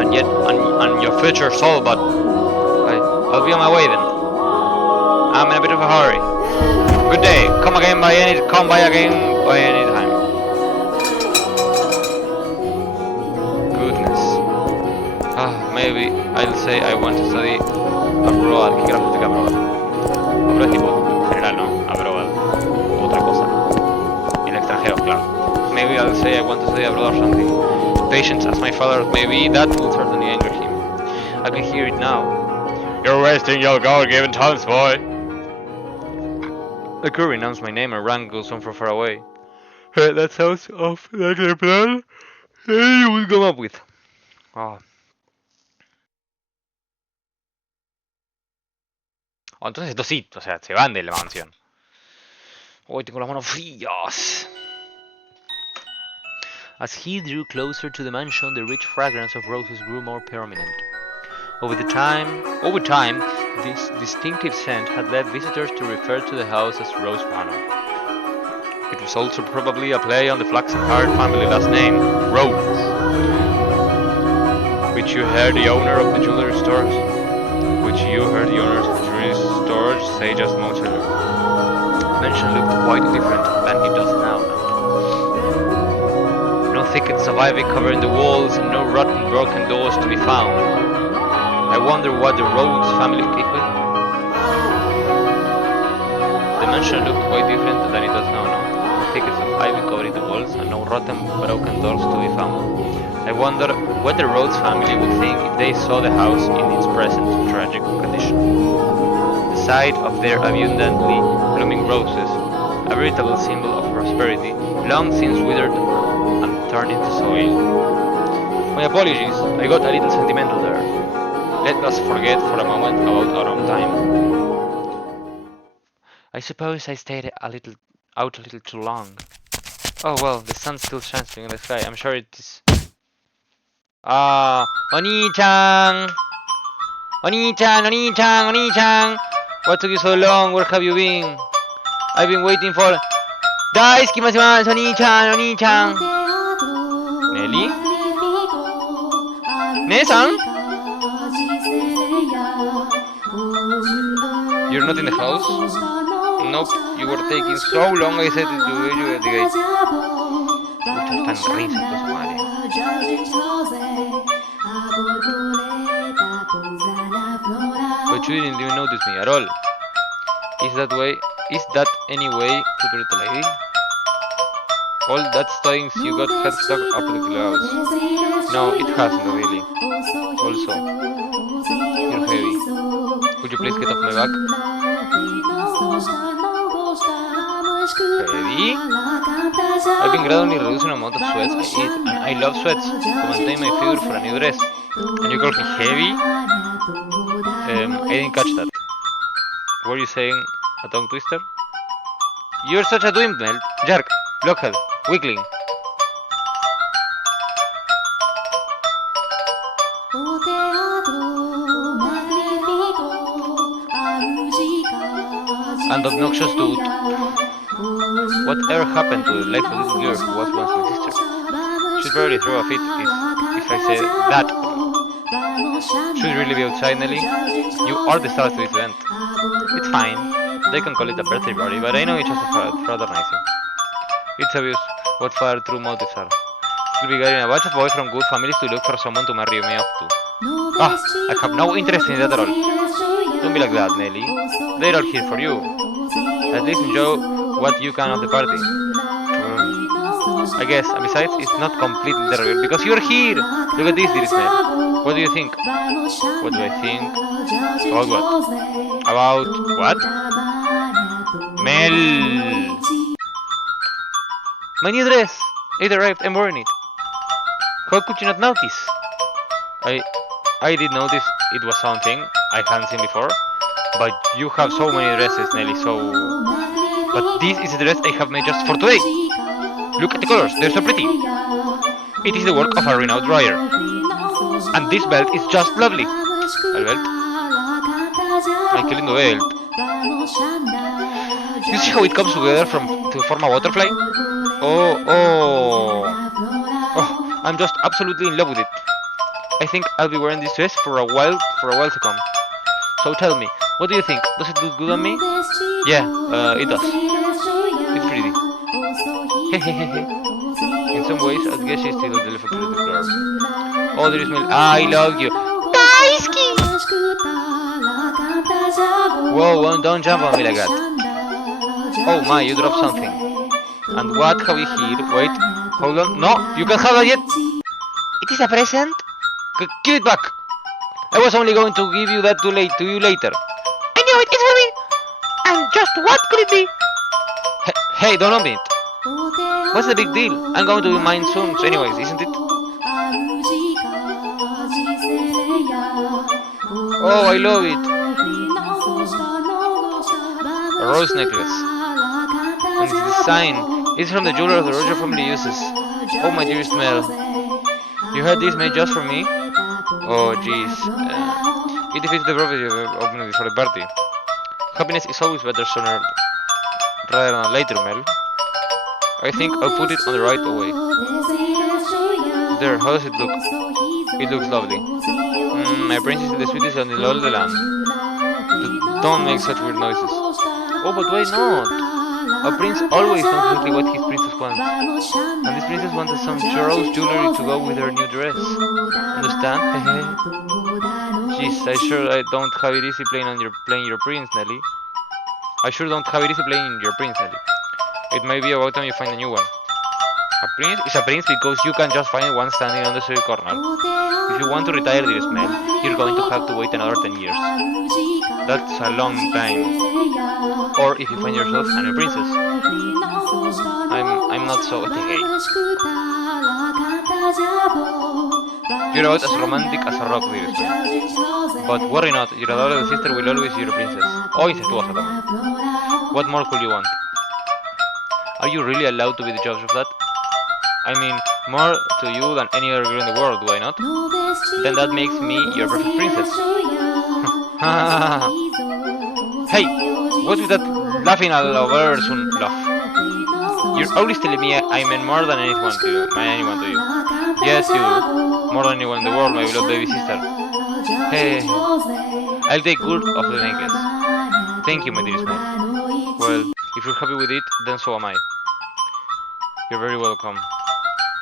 and yet and your future soul, but I'll be on my way then. I'm in a bit of a hurry. Good day. Come by again by any time. Goodness. Maybe I'll say I want to study abroad. ¿Qué quiero hacer abroad? Abroad es tipo general, ¿no? Abroad. Otra cosa. En el extranjero, claro. Maybe I'll say I want to study abroad or something. Patience as my father may be, that will certainly anger him. I can hear it now. You're wasting your God-given talents, boy. The crew renounced my name and rank goes on from far away. That sounds off like a plan you would come up with. Oh. Entonces estos sí, o sea, se van de la mansión. Hoy tengo las manos frías. As he drew closer to the mansion, the rich fragrance of roses grew more prominent. Over time, this distinctive scent had led visitors to refer to the house as Rose Manor. It was also probably a play on the flaxen-haired family last name, Rhodes, which you heard the owner of the jewelry stores say just moments ago. The mansion looked quite different than it does now. No thickets of ivy covering the walls and no rotten broken doors to be found. I wonder what the Rhodes family came with. The mansion looked quite different than it does now. No thickets of ivy covering the walls and no rotten broken doors to be found. I wonder what the Rhodes family would think if they saw the house in its present tragic condition. The sight of their abundantly blooming roses, a veritable symbol of prosperity, long since withered and turned into soil. My apologies, I got a little sentimental there. Let us forget for a moment about our own time. I suppose I stayed out a little too long. Oh well, the sun still shines in the sky. I'm sure it is. Oni-chan! Oni-chan, Oni-chan, Oni-chan! What took you so long? Where have you been? I've been waiting for... Daisuke masu, Oni-chan, Oni-chan! Nelly? Ne-san? You're not in the house? Nope, you were taking so long I said to you at the gate. Muchos están risas con su madre. But you didn't even notice me at all. Is that any way to treat a lady? All that studying you got head stuck up the clouds. No, it hasn't really. Also, you're heavy. Could you please get off my back? Heavy? I've been gradually reducing the amount of sweats I eat, and I love sweats to maintain my figure for a new dress. And you call me heavy? I didn't catch that. Were you saying a tongue twister? You're such a dwindled, jerk, blockhead, weakling. And obnoxious dude. Whatever happened to the life of this girl who was once my sister? She'd barely throw a fit if I say that. Should really be outside, Nelly. You are the star to this event. It's fine. They can call it a birthday party, but I know it's just fraternizing. It's obvious what father true motives are. You'll be getting a bunch of boys from good families to look for someone to marry me up to. I have no interest in that at all. Don't be like that, Nelly. They're all here for you. At least enjoy what you can of the party. I guess, and besides, it's not completely terrible because you're here! Look at this, dear Smith. What do you think? What do I think? About what? About what? Mel! My new dress! It arrived, I'm wearing it. How could you not notice? I I did notice it was something I hadn't seen before, but you have so many dresses, Nelly, so... But this is a dress I have made just for today! Look at the colors, they're so pretty! It is the work of a renowned dyer. And this belt is just lovely! El belt. Ay, qué lindo belt. You see how it comes together to form a butterfly? Oh, oh. Oh, I'm just absolutely in love with it. I think I'll be wearing this dress for a while to come. So tell me, what do you think? Does it look good on me? Yeah, it does. It's pretty. Hehehehe. In some ways, I guess she's still a delicate little girl. Oh, there is my... I love you. Daisuki! Whoa, don't jump on me like that. Oh my, you dropped something. And what have we here? Wait, hold on. No, you can't have that yet. It is a present? Give it back. I was only going to give you that to you later. I knew it, it's for me. And just what could it be? Hey, don't open it. What's the big deal? I'm going to be mine soon, anyways, isn't it? Oh, I love it. A rose necklace. And its design is from the jeweler the Roger family uses. Oh, my dearest Mel. You had this made just for me? Oh, jeez. It defeats the prophecy of opening for the party. Happiness is always better sooner rather than later, Mel. I think I'll put it on the right away. There, how does it look? It looks lovely. My princess is the sweetest and in all the land. Don't make such weird noises. Oh, but why not? A prince always knows exactly what his princess wants. And this princess wanted some rose jewelry to go with her new dress. Understand? Jeez, I don't have it easy playing your prince, Nelly. I sure don't have it easy playing your prince, Nelly. It may be about time you find a new one. A prince is a prince because you can just find one standing on the street corner. If you want to retire, dear Smell, you're going to have to wait another 10 years. That's a long time. Or if you find yourself a new princess. I'm not so okay. You're about as romantic as a rock, dear Smell. But worry not, your adorable sister will always be your princess. Oh, incestuosa también. What more could you want? Are you really allowed to be the judge of that? I mean, more to you than any other girl in the world, why not? Then that makes me your perfect princess. Hey, what's with that laughing all over soon laugh? You're always telling me I meant more than anyone to you. Yes, you do. More than anyone in the world, my beloved baby sister. Hey, I'll take good of the necklace. Thank you, my dearest man. Well, if you're happy with it, then so am I. You're very welcome.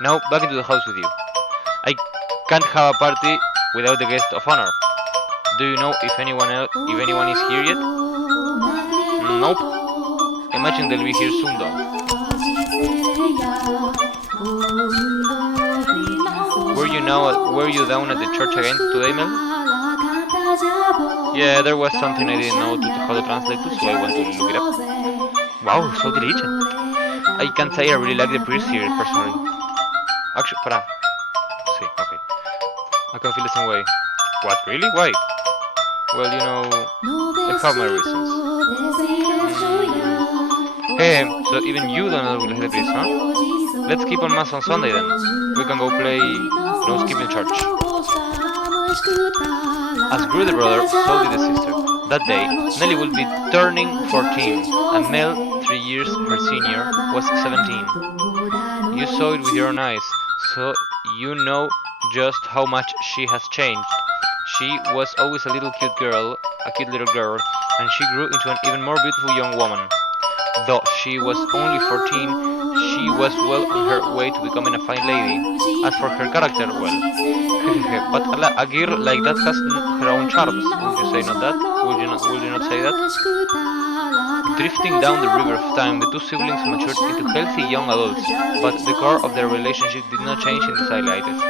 Now, back into the house with you. I can't have a party without the guest of honor. Do you know if anyone is here yet? Nope. Imagine they'll be here soon though. Were you down at the church again today, Mel? Yeah, there was something I didn't know how to translate to, so I went to look it up. Wow, so diligent. I can't say I really like the priest here, personally. Actually, para. See, okay. I can feel the same way. What, really? Why? Well, you know, I have my reasons. Hey, so even you don't know like the priest, huh? Let's keep on mass on Sunday then. We can go play no skipping church. As grew the brother, so did the sister. That day, Nelly would be turning 14, and Mel, 3 years her senior, was 17. You saw it with your own eyes, so you know just how much she has changed. She was always a cute little girl, and she grew into an even more beautiful young woman. Though she was only 14, she was well on her way to becoming a fine lady. As for her character, well, but a girl like that has her own charms. Would you say not that? Would you not say that? Drifting down the river of time, the two siblings matured into healthy young adults, but the core of their relationship did not change in the slightest.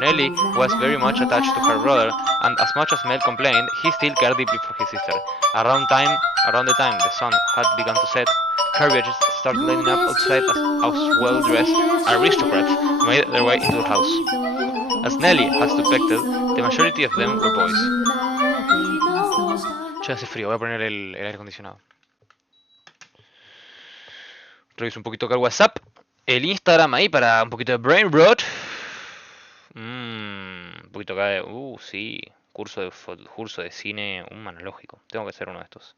Nellie was very much attached to her brother, and as much as Mel complained, he still cared deeply for his sister. Around the time the sun had begun to set, carriages started lining up outside as well-dressed aristocrats made their way into the house. As Nellie had suspected, the majority of them were boys. Che, hace frío, voy a poner el aire acondicionado. Reviso un poquito acá el WhatsApp. El Instagram ahí para un poquito de brain rot. Un poquito acá de... sí. Curso de cine, un analógico. Tengo que hacer uno de estos.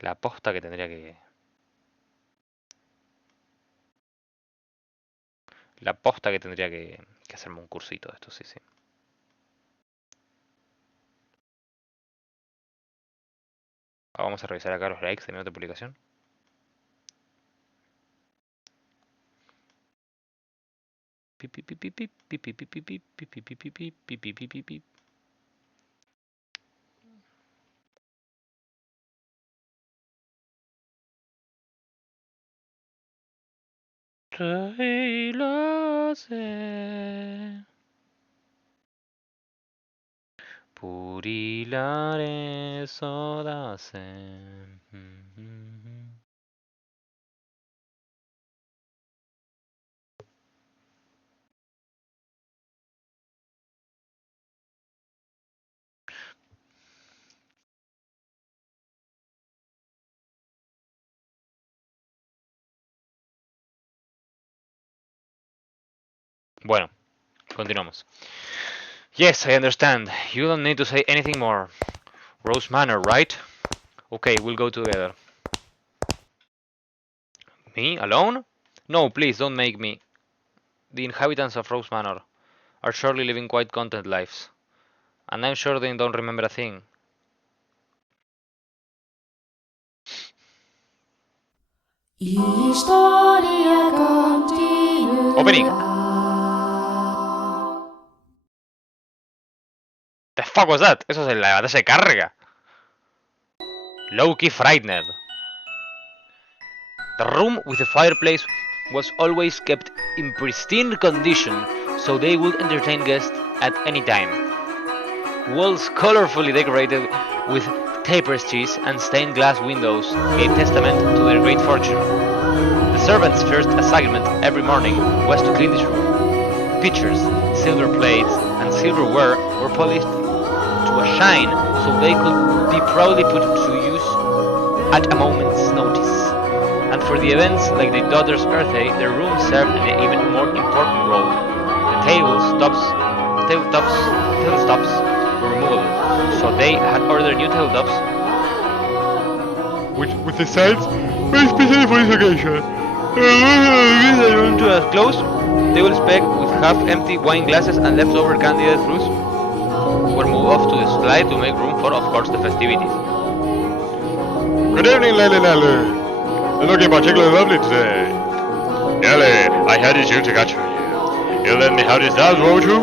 La posta que tendría que... La posta que tendría que hacerme un cursito de esto, sí, sí. Vamos a revisar acá los likes de mi otra publicación. Purilare sodase. Bueno, continuamos. Yes, I understand. You don't need to say anything more. Rose Manor, right? Okay, we'll go together. Me? Alone? No, please, don't make me. The inhabitants of Rose Manor are surely living quite content lives. And I'm sure they don't remember a thing. Opening! The fuck was that? Eso es la batalla de carga. Low-key frightened. The room with the fireplace was always kept in pristine condition so they would entertain guests at any time. Walls colorfully decorated with tapestries and stained glass windows gave testament to their great fortune. The servants' first assignment every morning was to clean this room. Pitchers, silver plates, and silverware were polished to a shine so they could be proudly put to use at a moment's notice. And for the events like their daughter's birthday, their room served an even more important role. The tabletops were removable, so they had ordered new tabletops with the sides very specially for this occasion. To a close table spec with half-empty wine glasses and leftover candied fruits were moved off to the slide to make room for, of course, the festivities. Good evening, Lily. Looking particularly lovely today. Nelly, I had it due to catch for you. You'll let me have this dance, won't you?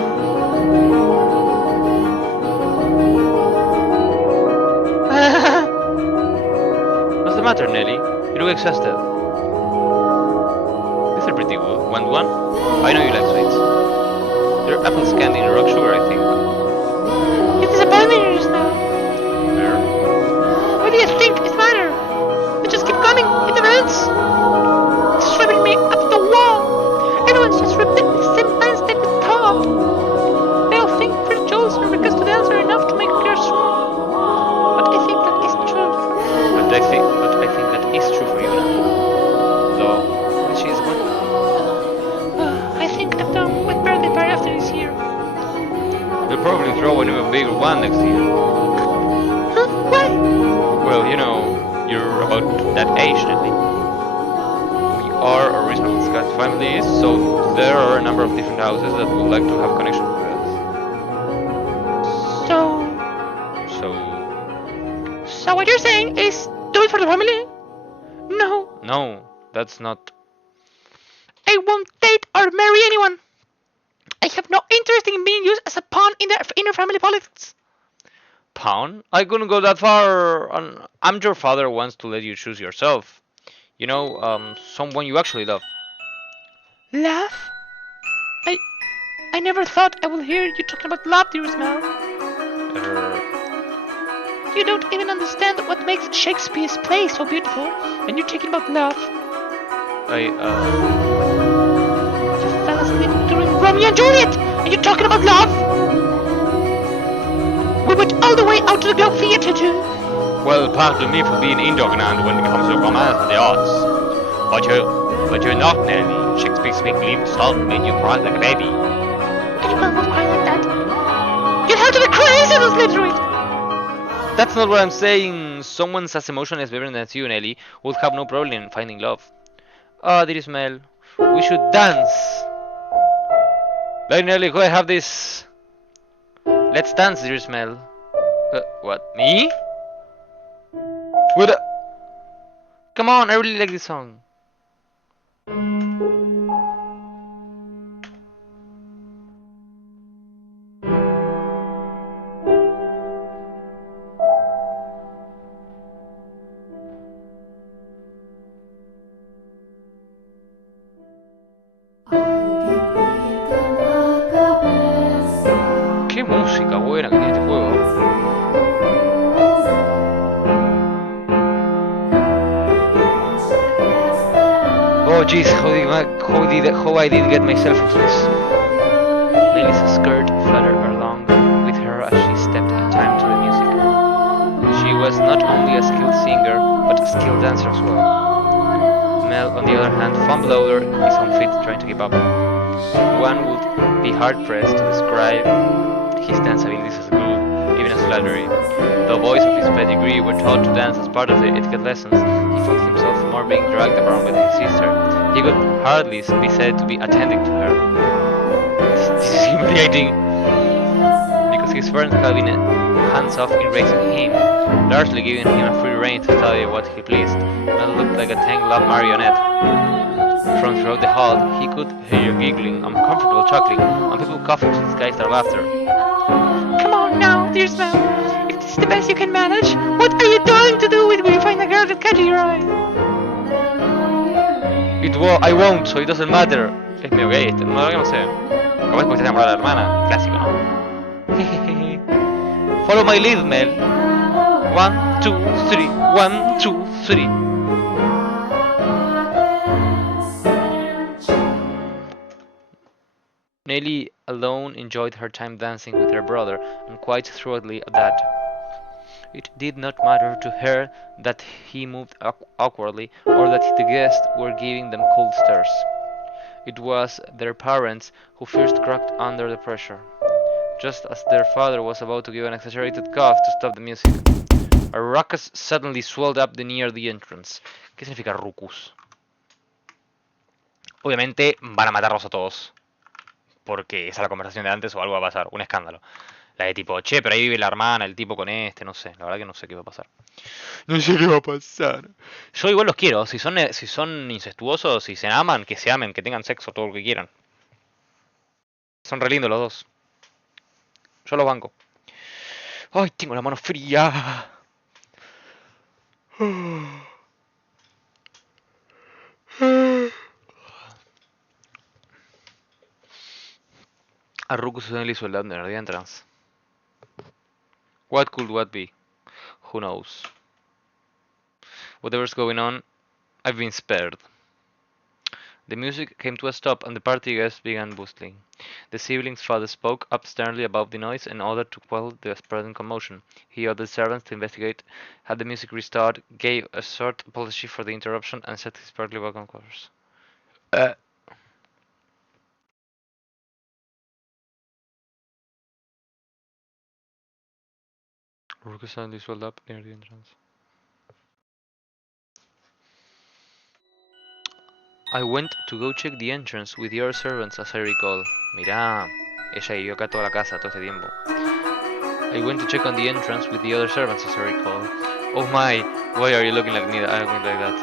What's the matter, Nelly? You look exhausted. These are pretty good. Want one? I know you like sweets. They're apples candy and rock sugar, I think. You're disappointing yourself. What do you think is the matter? They just keep coming. It events. It's driving me up the wall. Everyone's just repeating the same lines they were taught. They all think French jokes and requests to dance are enough to make girls swoon. But I think that is true. But I think that is true for you now. Though, which is what? I think I'm done with birthday party after this year. They'll probably throw an even bigger one next year. Huh? Why? Well, you know, you're about that age, Nelly. We are a reasonable sized family, so there are a number of different houses that would like to have connection with us. So what you're saying is do it for the family? No, No, that's not. I won't date or marry anyone. I have no interest in being used as a pawn in their inner family politics. Pawn? I couldn't go that far. I'm your father wants to let you choose yourself. Someone you actually love. Love? I I never thought I would hear you talking about love, dearest Mel. Er, You don't even understand what makes Shakespeare's play so beautiful, and you're talking about love. I, You fell asleep during Romeo and Juliet, and you're talking about love. We went all the way out to the Globe Theatre too. well, pardon me for being indominant when it comes to romance and the arts. But you're not, Nelly. Shakespeare's make-believe stuff made you cry like a baby. Anyone would cry like that. You'd have to be crazy to sleep through it. That's not what I'm saying. Someone as emotional as vibrant as you, Nelly, would have no problem in finding love. Ah, dear Ismael, we should dance. Like Nelly, go ahead, have this. Let's dance, dear Ismael. What? Me? What? Come on, I really like this song. Qué música buena que tiene este juego. Oh jeez, how I did get myself into this. Nelly's skirt fluttered along with her as she stepped in time to the music. She was not only a skilled singer, but a skilled dancer as well. Mel, on the other hand, fumbled over his own feet trying to keep up. One would be hard-pressed to describe his dance abilities as good, even as flattery. Though boys of his pedigree were taught to dance as part of the etiquette lessons, he felt himself more being dragged around with his sister. He could hardly be said to be attending to her. This is humiliating, because his parents had been hands-off in raising him, largely giving him a free rein to study what he pleased. Mel looked like a tangled marionette. From throughout the hall, he could hear giggling, uncomfortable chuckling, and people coughing to disguise their laughter. Come on now, dear Mel. If this is the best you can manage, what are you going to do when you find a girl that catches your eye? I won't, so it doesn't matter. Es medio gay este, no lo sé. Capaz porque está enamorada de la hermana. Clásico, ¿no? Follow my lead, Mel. 1, 2, 3. 1, 2, 3. Nelly alone enjoyed her time dancing with her brother, and quite thoroughly at that. It did not matter to her that he moved awkwardly, or that the guests were giving them cold stares. It was their parents who first cracked under the pressure, just as their father was about to give an exaggerated cough to stop the music. A ruckus suddenly swelled up near the entrance. ¿Qué significa ruckus? Obviamente van a matarlos a todos, porque esa es la conversación de antes o algo va a pasar, un escándalo. La de tipo, che, pero ahí vive la hermana, el tipo con este, no sé, la verdad que no sé qué va a pasar. No sé qué va a pasar. Yo igual los quiero, si son incestuosos, si se aman, que se amen, que tengan sexo, todo lo que quieran. Son re lindos los dos. Yo los banco. Ay, tengo la mano fría. A Rukus suddenly swelled up near the entrance. What could what be? Who knows? Whatever's going on, I've been spared. The music came to a stop and the party guests began bustling. The sibling's father spoke up sternly about the noise in order to quell the spreading commotion. He ordered servants to investigate, had the music restored, gave a short apology for the interruption, and set his partly welcome course. Rukus suddenly swelled up near the entrance. I went to go check the entrance with your servants, as I recall. Mirá, ella vivió acá toda la casa todo este tiempo. I went to check on the entrance with the other servants, as I recall. Oh my, why are you looking like me? I mean like that.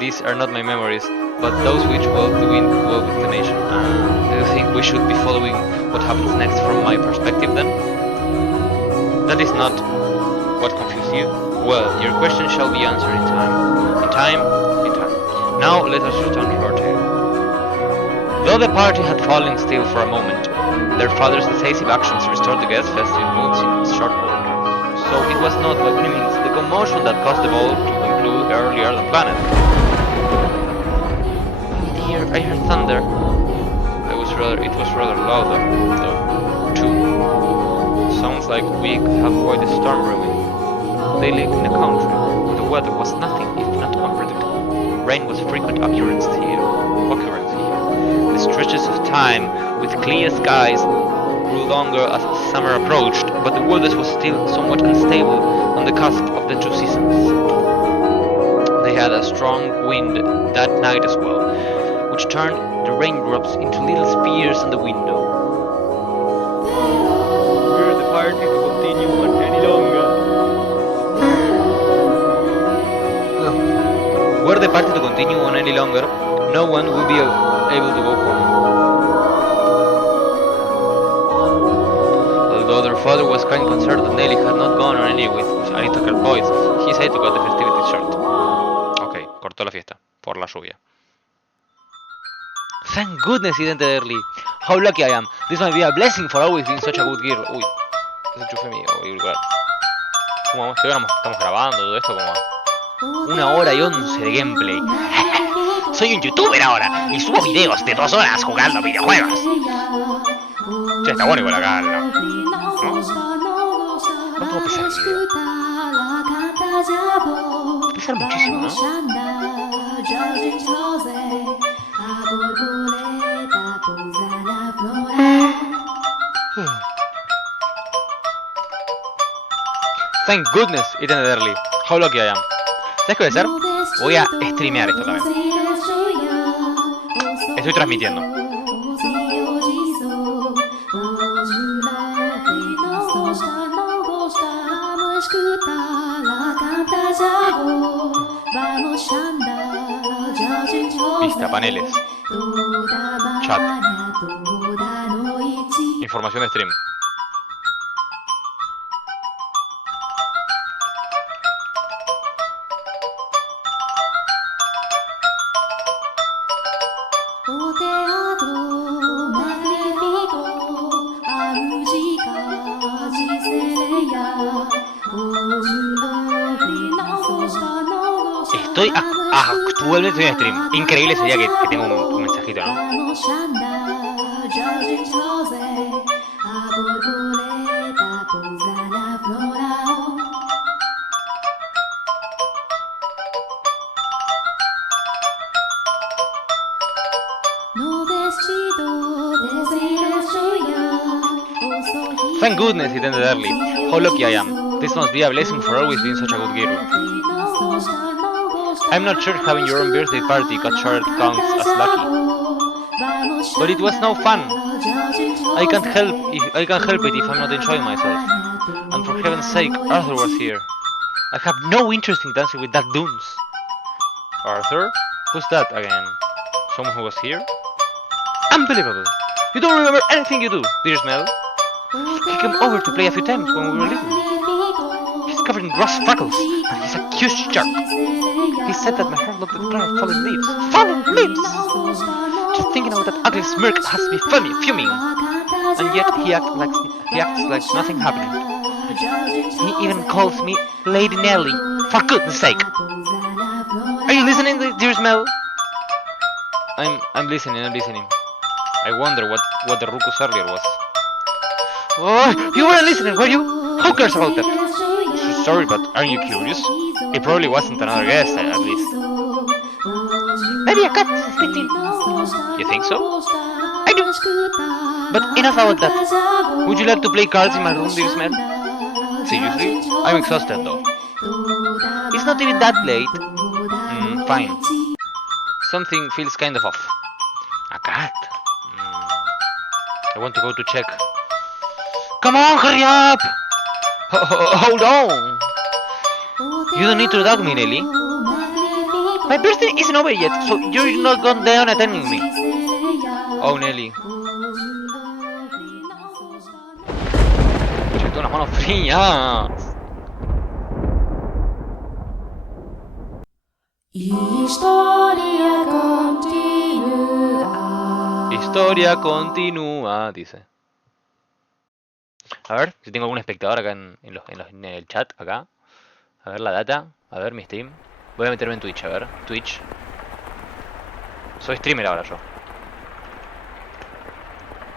These are not my memories, but those which will the wind will inclination. Do you think we should be following what happens next from my perspective then? That is not what confused you? Well, your question shall be answered in time. In time? In time. Now let us return to our tale. Though the party had fallen still for a moment, their father's decisive actions restored the guests' festive moods in short order. So it was not by any means the commotion that caused the ball to conclude earlier than planned. Dear, I heard thunder. It was rather louder, though, too. Sounds like we have quite a storm brewing. They lived in a country where the weather was nothing if not unpredictable. Rain was frequent occurrence here. The stretches of time with clear skies grew longer as summer approached, but the weather was still somewhat unstable on the cusp of the two seasons. They had a strong wind that night as well, which turned the raindrops into little spears on the window. Were the party to continue on any longer? Were the party to continue on any longer, no one would be able to go home. Although their father was quite concerned that Nelly had not gone on any with aristocrat boys, he said to cut the festivities short. Ok, cortó la fiesta, por la lluvia. Thank goodness he didn't early. How lucky I am. This might be a blessing for always being such a good girl. Uy, ese enchufe mío, igual. ¿Cómo vamos? Estamos grabando todo esto como 1 hora y 11 de gameplay. Soy un youtuber ahora y subo videos de 2 horas jugando videojuegos. Che, está bueno igual acá, ¿no? ¿Cuánto va a pesar el video? Va a pesar muchísimo, ¿no? Thank goodness it ended early. How lucky I am. ¿Sabes qué voy a hacer? Voy a streamear esto también. Estoy transmitiendo. Vista, paneles. Chat. Información de stream. Estoy actualmente en stream. Increíble sería que tenga un mensajito, ¿no? Thank goodness it ended early. How lucky I am. This must be a blessing for always being such a good girl. I'm not sure having your own birthday party cut short counts as lucky. But it was no fun. I can't help it if I'm not enjoying myself. And for heaven's sake, Arthur was here. I have no interest in dancing with that Dunes. Arthur? Who's that again? Someone who was here? Unbelievable! You don't remember anything you do, do you smell? He came over to play a few times when we were little. He's covered in grass freckles, and he's a huge jerk. He said that my hair looked like the color of fallen leaves. Fallen leaves! Just thinking about that ugly smirk has me fuming. And yet he acts like nothing happened. He even calls me Lady Nelly. For goodness sake! Are you listening, dear Smell? I'm listening. I wonder what the ruckus earlier was. Oh, you weren't listening, were you? Who cares about that? Sorry, but aren't you curious? It probably wasn't another guest, at least. Maybe a cat speaking. You think so? I do. But enough about that. Would you like to play cards in my room, dear Smell? Seriously? I'm exhausted, though. It's not even that late. Fine. Something feels kind of off. A cat? I want to go to check. Come on, hurry up! Hold on! You don't need to dog me, Nelly. My birthday isn't over yet, so you're not going down attending me. Oh, Nelly. Che, tengo unas manos frías. Historia continúa, dice. A ver, si tengo algún espectador acá en el chat, acá. A ver la data, a ver mi Steam. Voy a meterme en Twitch, a ver. Twitch. Soy streamer ahora yo.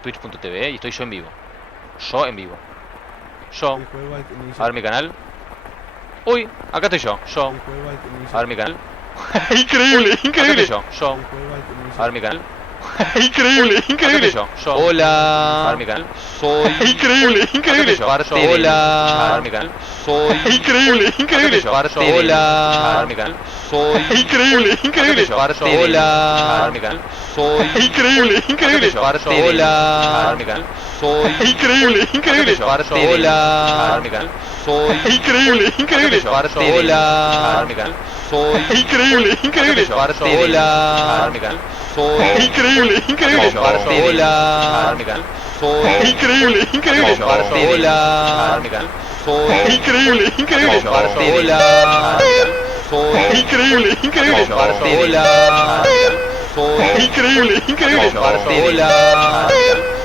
Twitch.tv y estoy yo en vivo. Yo en vivo. Yo. A ver mi canal. Uy, acá estoy yo. Yo. A ver mi canal. Increíble, increíble. Acá estoy yo. A ver mi canal. Increíble, increíble. Yo. Hola. A ver mi canal. Soy. Increíble, increíble. Hola. A ver mi canal. Soy. Increíble, increíble. Hola. A ver mi canal. Soy. Increíble, increíble. Hola. A ver mi canal. Soy. Increíble, increíble. Hola. A ver mi canal. Soy. Increíble, increíble. Hola. A ver mi canal. Soy. Increíble, increíble. Hola. A ver mi canal. Soy. Increíble, increíble. Hola. A ver mi canal. Soy. Increíble, increíble. Hola. A ver mi canal. Soy. Increíble, increíble. Hola. A ver mi canal. Soy. Increíble, increíble. Hola. Soy. Increíble, increíble. Hola. Soy. Increíble, increíble. Hola. Soy. Increíble, increíble. Hola.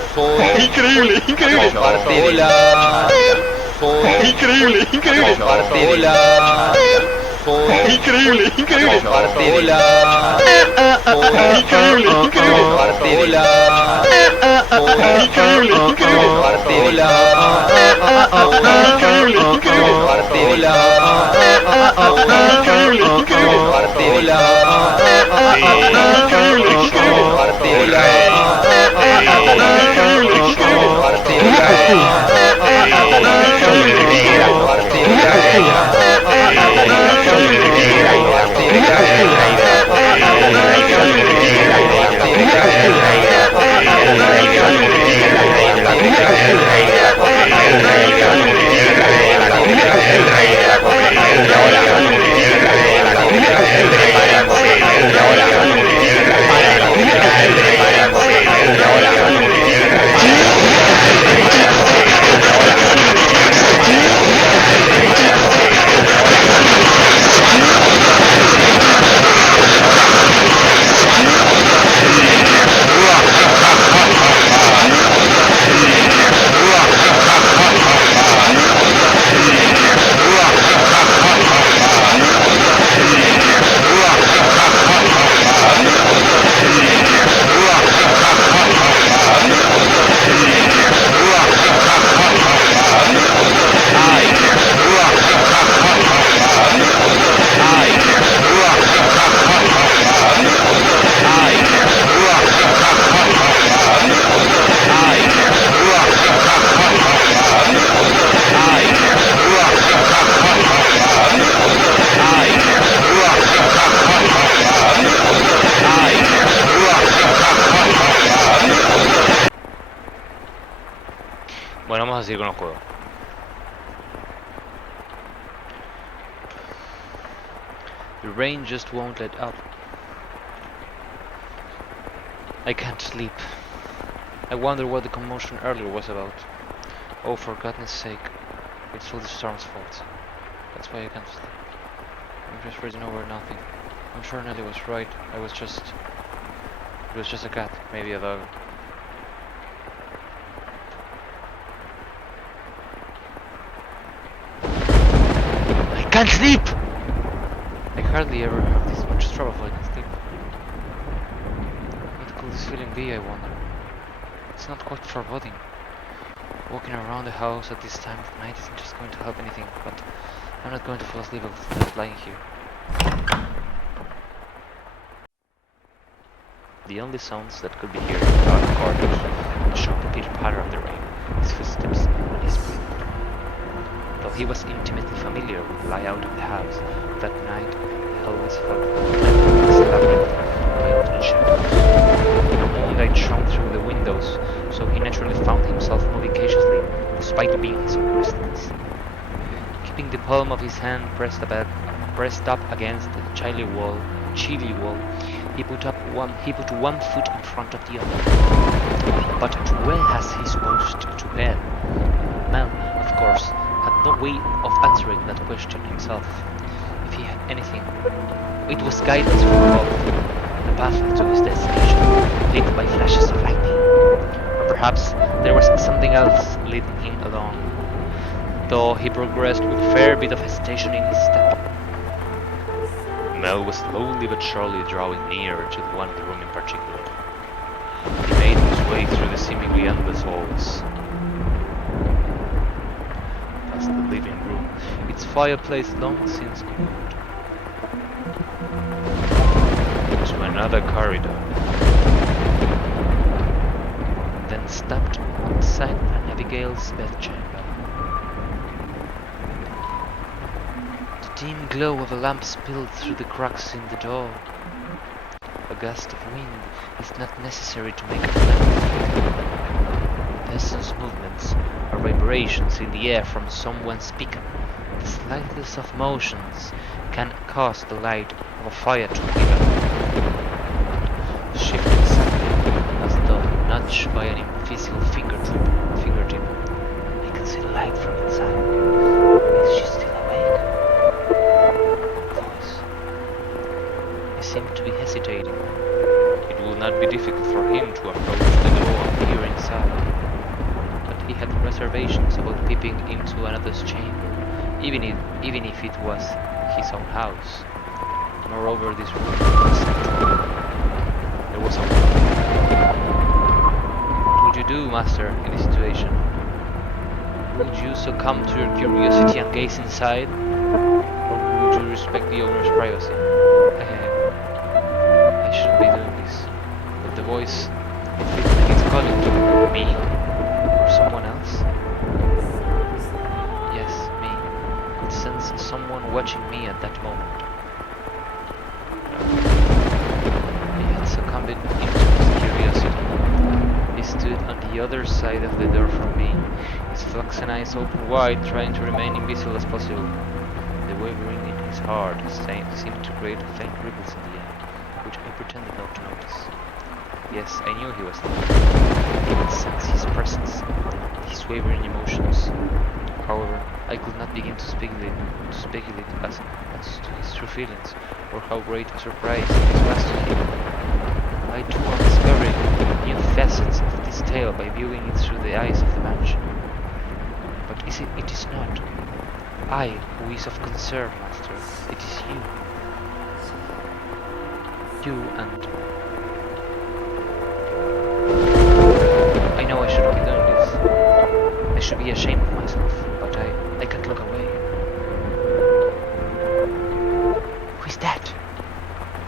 Soy. Increíble, increíble. Hola. Soy. Increíble, increíble. Hola. Soy. Increíble, increíble. Hola. Soy. Increíble, increíble. Hola. Soy. Increíble, increíble. Hola. Soy. Increíble, increíble. Hola. Increíble, increíble. Bueno, vamos a seguir con el juego. The rain just won't let up. I can't sleep. I wonder what the commotion earlier was about. Oh, for goodness sake. It's all the storm's fault. That's why I can't sleep. I'm just freezing over nothing. I'm sure Nelly was right. It was just a cat, maybe a dog. I can't sleep! I hardly ever have this much trouble falling asleep. What could this feeling be, I wonder? It's not quite foreboding. Walking around the house at this time of night isn't just going to help anything, but I'm not going to fall asleep just lying here. The only sounds that could be heard are the corridors, the sharp repeated patter of the rain, his footsteps, and his breathing. Though he was intimately familiar with the layout of the house, that night he always felt this labyrinth of light and shadows. The moonlight shone through the windows, so he naturally found himself moving cautiously, despite being so restless. keeping the palm of his hand pressed up against the chilly wall, he put one foot in front of the other. But to where has he supposed to head? Mel, of course, had no way of answering that question himself. If he had anything, it was guidance from above, the path to his destination, lit by flashes of lightning. Or perhaps there was something else leading him along, though he progressed with a fair bit of hesitation in his step. Mel was slowly but surely drawing nearer to the one room in particular. He made his way through the seemingly endless halls, past the living room, its fireplace long since cold, to another corridor, then stepped outside Aunt Abigail's bedchamber. The dim glow of a lamp spilled through the cracks in the door. A gust of wind is not necessary to make a flame flicker. Peasants' movements are vibrations in the air from someone speaking. The slightest of motions can cause the light of a fire to quiver. Shifting suddenly, as though nudged by an invisible fingertip. I can see the light from inside. Is she still awake? Voice. He seemed to be hesitating. It will not be difficult for him to approach the door and peer inside, but he had reservations about peeping into another's chamber, even if it was his own house. Moreover, this room was sanctuary. There was a woman. What would you do, master, in this situation? Would you succumb to your curiosity and gaze inside? Or would you respect the owner's privacy? I shouldn't be doing this. But the voice, it feels like it's calling to me. Or someone else? Yes, me. Could sense someone watching me at that moment. He had succumbed into his curiosity. He stood on the other side of the door from me, his flaxen eyes open wide, trying to remain invisible as possible. The wavering in his heart seemed to create faint ripples in the air, which I pretended not to notice. Yes, I knew he was there. I could sense his presence, his wavering emotions. However, I could not begin to speculate as to his true feelings, or how great a surprise this was to him. I too am discovering new facets of this tale by viewing it through the eyes of the mansion. But it is not I who is of concern, master. It is you. You and... I know I shouldn't be doing this. I should be ashamed of myself, but I can't look away. Who is that?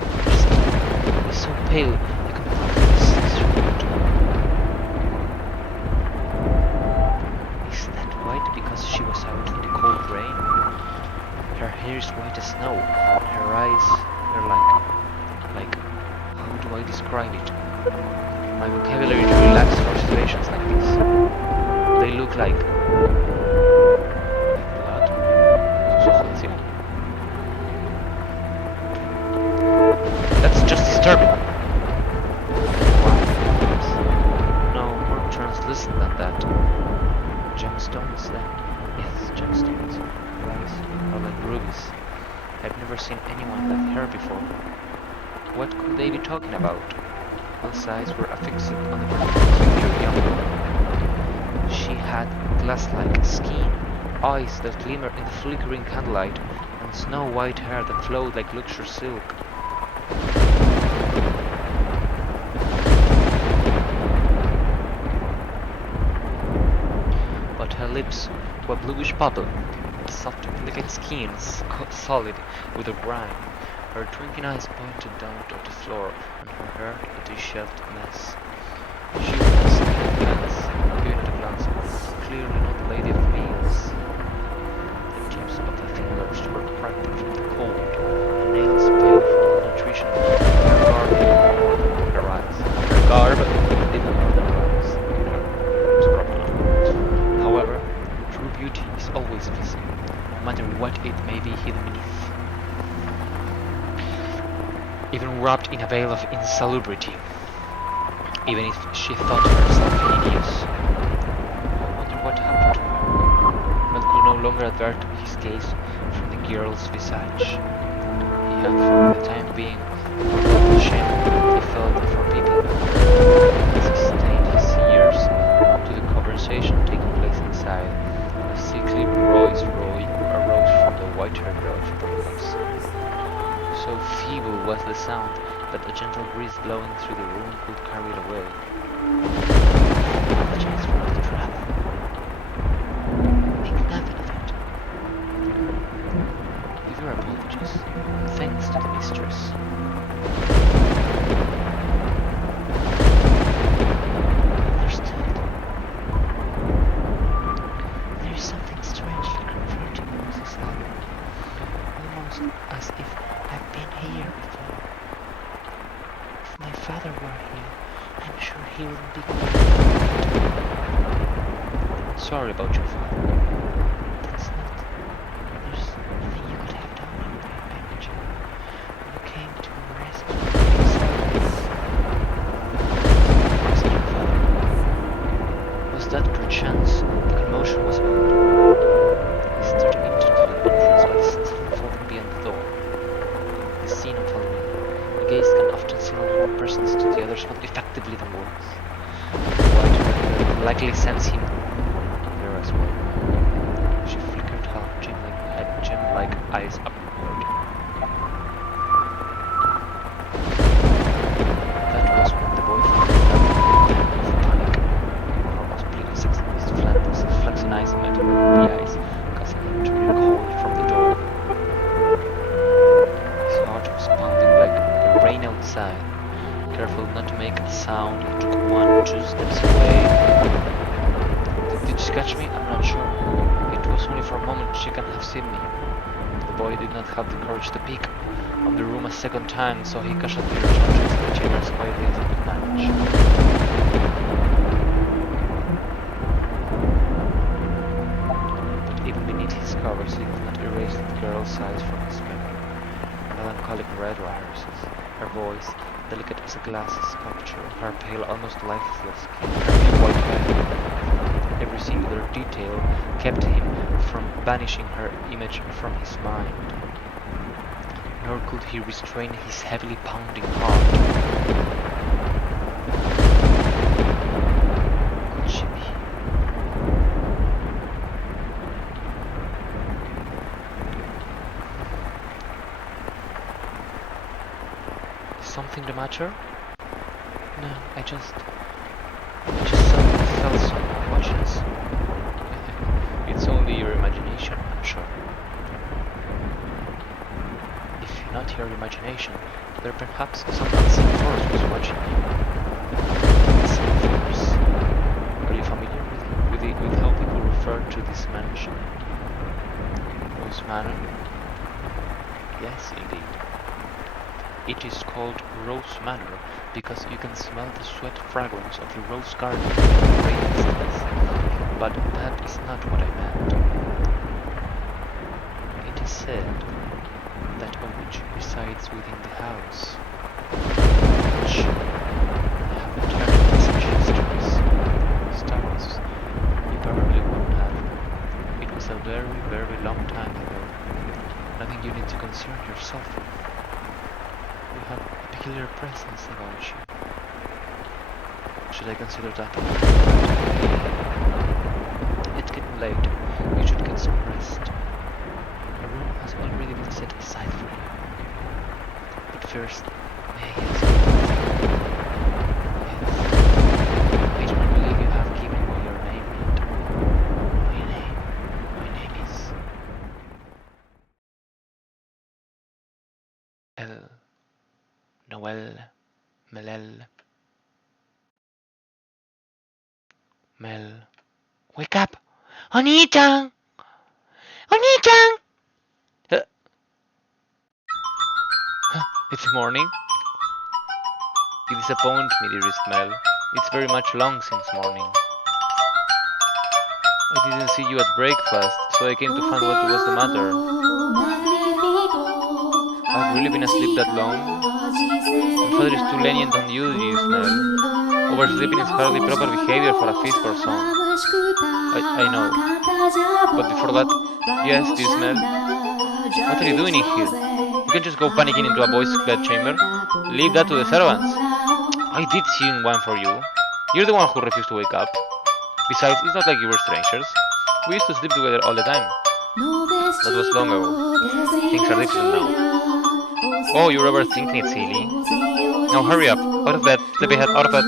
He is so pale, I can probably see through it. Is that white because she was out in the cold rain? Her hair is white as snow, and her eyes are like, how do I describe it? My vocabulary to relax for situations like this. They look like blood. Sus ojos encima. That's just disturbing. No, more translucent than that. Gemstones then? Yes, gemstones. Her eyes are like rubies. I've never seen anyone like her before. What could they be talking about? Both eyes were affixed on the peculiar young woman. She had glass-like skin, eyes that glimmered in the flickering candlelight, and snow-white hair that flowed like luxurious silk. But her lips were bluish purple, her soft, delicate skin solid with a grime. Her drinking eyes pointed down to the floor, and her hair a dishevelled mess. She was, even at a glance, clearly not a lady of means. The tips of her fingers were cracked from the cold, her nails pale from malnutrition, her garb her eyes. Her garb didn't more than her eyes. However, true beauty is always visible, no matter what it may be hidden beneath. Even wrapped in a veil of insalubrity. Even if she thought herself hideous. I wonder what happened to her. Mel could no longer avert his gaze from the girl's visage. He had for the time being forgotten the shame he felt for people as he strained his ears to the conversation taking place inside. A sickly voice arose from the white-haired girl she was. So feeble was the sound that a gentle breeze blowing through the room could carry it away. I apologize for the trouble. Make nothing of it. Give your apologies. Thanks to the mistress. Understood. There is something strangely comforting, Mrs. Hall. Almost as if I've been here before. If my father were here, I'm sure he wouldn't be quite. Sorry about your father. That's not. There's nothing you could have done, I imagine. When you came to rescue your father. Was that perchance the commotion was about? He stared into the entrance while still falling beyond the door. The scene unfolding. A gaze can often signal more persons to the others more effectively than words. The white-haired girl likely sensed him there as well. She flickered her gem-like eyes upward. That was when the boy felt a panic. Almost bleeding six his flexing eyes met her eyes, causing him to recoil from the door. His heart was pounding like the rain outside. Careful not to make a sound, he took 1-2 steps away. Did she catch me? I'm not sure. It was only for a moment. She can't have seen me. The boy did not have the courage to peek on the room a second time, so he casually returned to the chamber as quietly as he could manage. But even beneath his covers, he could not erase the girl's eyes from his memory. Melancholic red irises, her voice, delicate as a glass sculpture, her pale, almost lifeless skin, her pure white hair. Every singular detail kept him from banishing her image from his mind. Nor could he restrain his heavily pounding heart. Could she be? Is something the matter? No, I just suddenly felt someone watching us. It's only your imagination, I'm sure. If not your imagination, there perhaps some unseen force was watching you. Unseen force. Are you familiar with how people refer to this mansion? Rose Manor? Yes, indeed. It is called Rose Manor because you can smell the sweet fragrance of the rose garden from a great distance. But that is not what I meant. It is said that a witch resides within the house. Witch? I haven't heard of such histories. Stories? You probably wouldn't have. It was a very, very long time ago. Nothing you need to concern yourself with. You have a peculiar presence about you. Should I consider that? It's getting late. You should get some rest. A room has already been set aside for you. But first, may I ask you? Yes. I do not believe you have given me your name yet. My name is Noel Melel. Mel. Wake up! Oni-chan! Oni-chan! It's morning. You disappoint me, dearest Mel. It's very much long since morning. I didn't see you at breakfast, so I came to find what was the matter. I've really been asleep that long? My father is too lenient on duties, Nell. Oversleeping is hardly proper behavior for a fifth person. I know. But before that, yes, dear Smell. What are you doing in here? You can just go panicking into a boys' bedchamber. Leave that to the servants. I did sing one for you. You're the one who refused to wake up. Besides, it's not like you were strangers. We used to sleep together all the time. That was long ago. Things are different now. Oh, you're overthinking it, silly. Now hurry up. Out of bed. Sleepyhead, out of bed.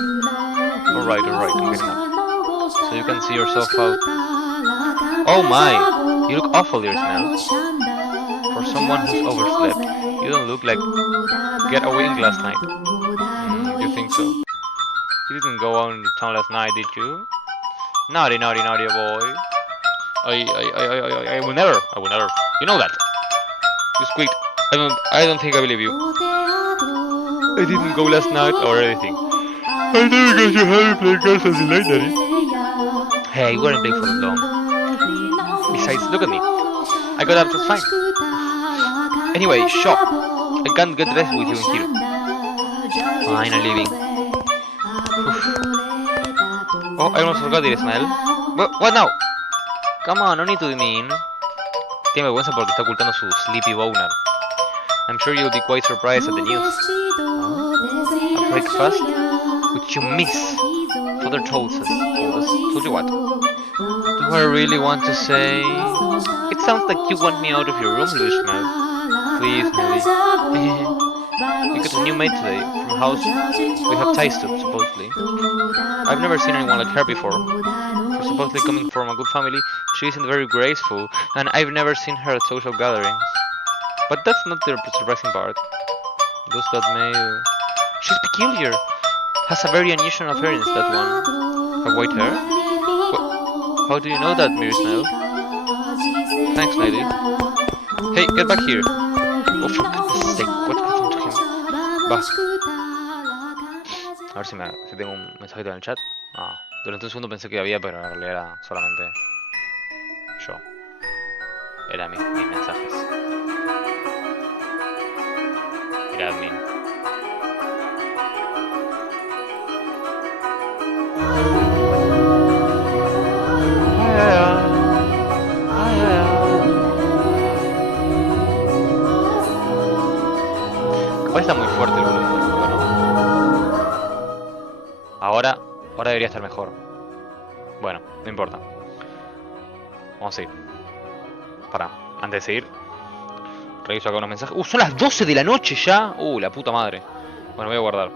Alright, I'm getting up. So you can see yourself out. Oh my! You look awful, dear Smell. For someone who's overslept, you don't look like get a wing last night. You think so? You didn't go out in the town last night, did you? Naughty, boy. I will never. I will never. You know that. You squeaked. I don't think I believe you. I didn't go last night or anything. I know because you haven't played girls until late, Daddy. Hey, you weren't playing for long. Besides, look at me. I got up just fine. Anyway, shop. I can't get dressed with you in here. Fine, I'm leaving. Oh, I almost forgot it, Ismael. What now? Come on, no need to be mean. Tiene vergüenza porque está ocultando su sleepy boner. I'm sure you'll be quite surprised at the news. Huh? A breakfast? Which you miss? Father told us. Told you what? Do I really want to say? It sounds like you want me out of your room, Louis Smell. Please, Nelly. We got a new maid today, from a house we have ties to, supposedly. I've never seen anyone like her before. For supposedly coming from a good family, she isn't very graceful, and I've never seen her at social gatherings. But that's not the surprising part. Those that may... She's peculiar. Has a very unusual appearance, that one. Have white hair? How do you know that, Mary Smell? Thanks, lady. Hey, get back here. Oh, for goodness sake, what happened to him? Va. A ver si tengo un mensajito en el chat. Ah, durante un segundo pensé que había, pero en realidad era solamente yo. Era mis mensajes. Era admin. Capaz está muy fuerte el volumen del juego, ¿no? Ahora debería estar mejor. Bueno, no importa. Vamos a ir. Para, antes de seguir, reviso acá unos mensajes. Son las 12 de la noche ya. La puta madre. Bueno, voy a guardar.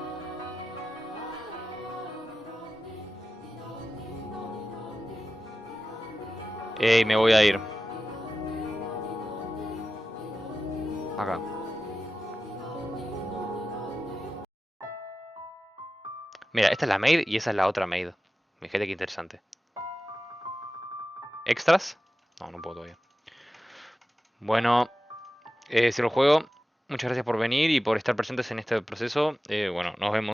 Ey, me voy a ir. Acá. Mira, esta es la maid y esa es la otra maid. Fíjate qué interesante. ¿Extras? No, no puedo todavía. Bueno, cierro el juego. Muchas gracias por venir y por estar presentes en este proceso. Bueno, nos vemos.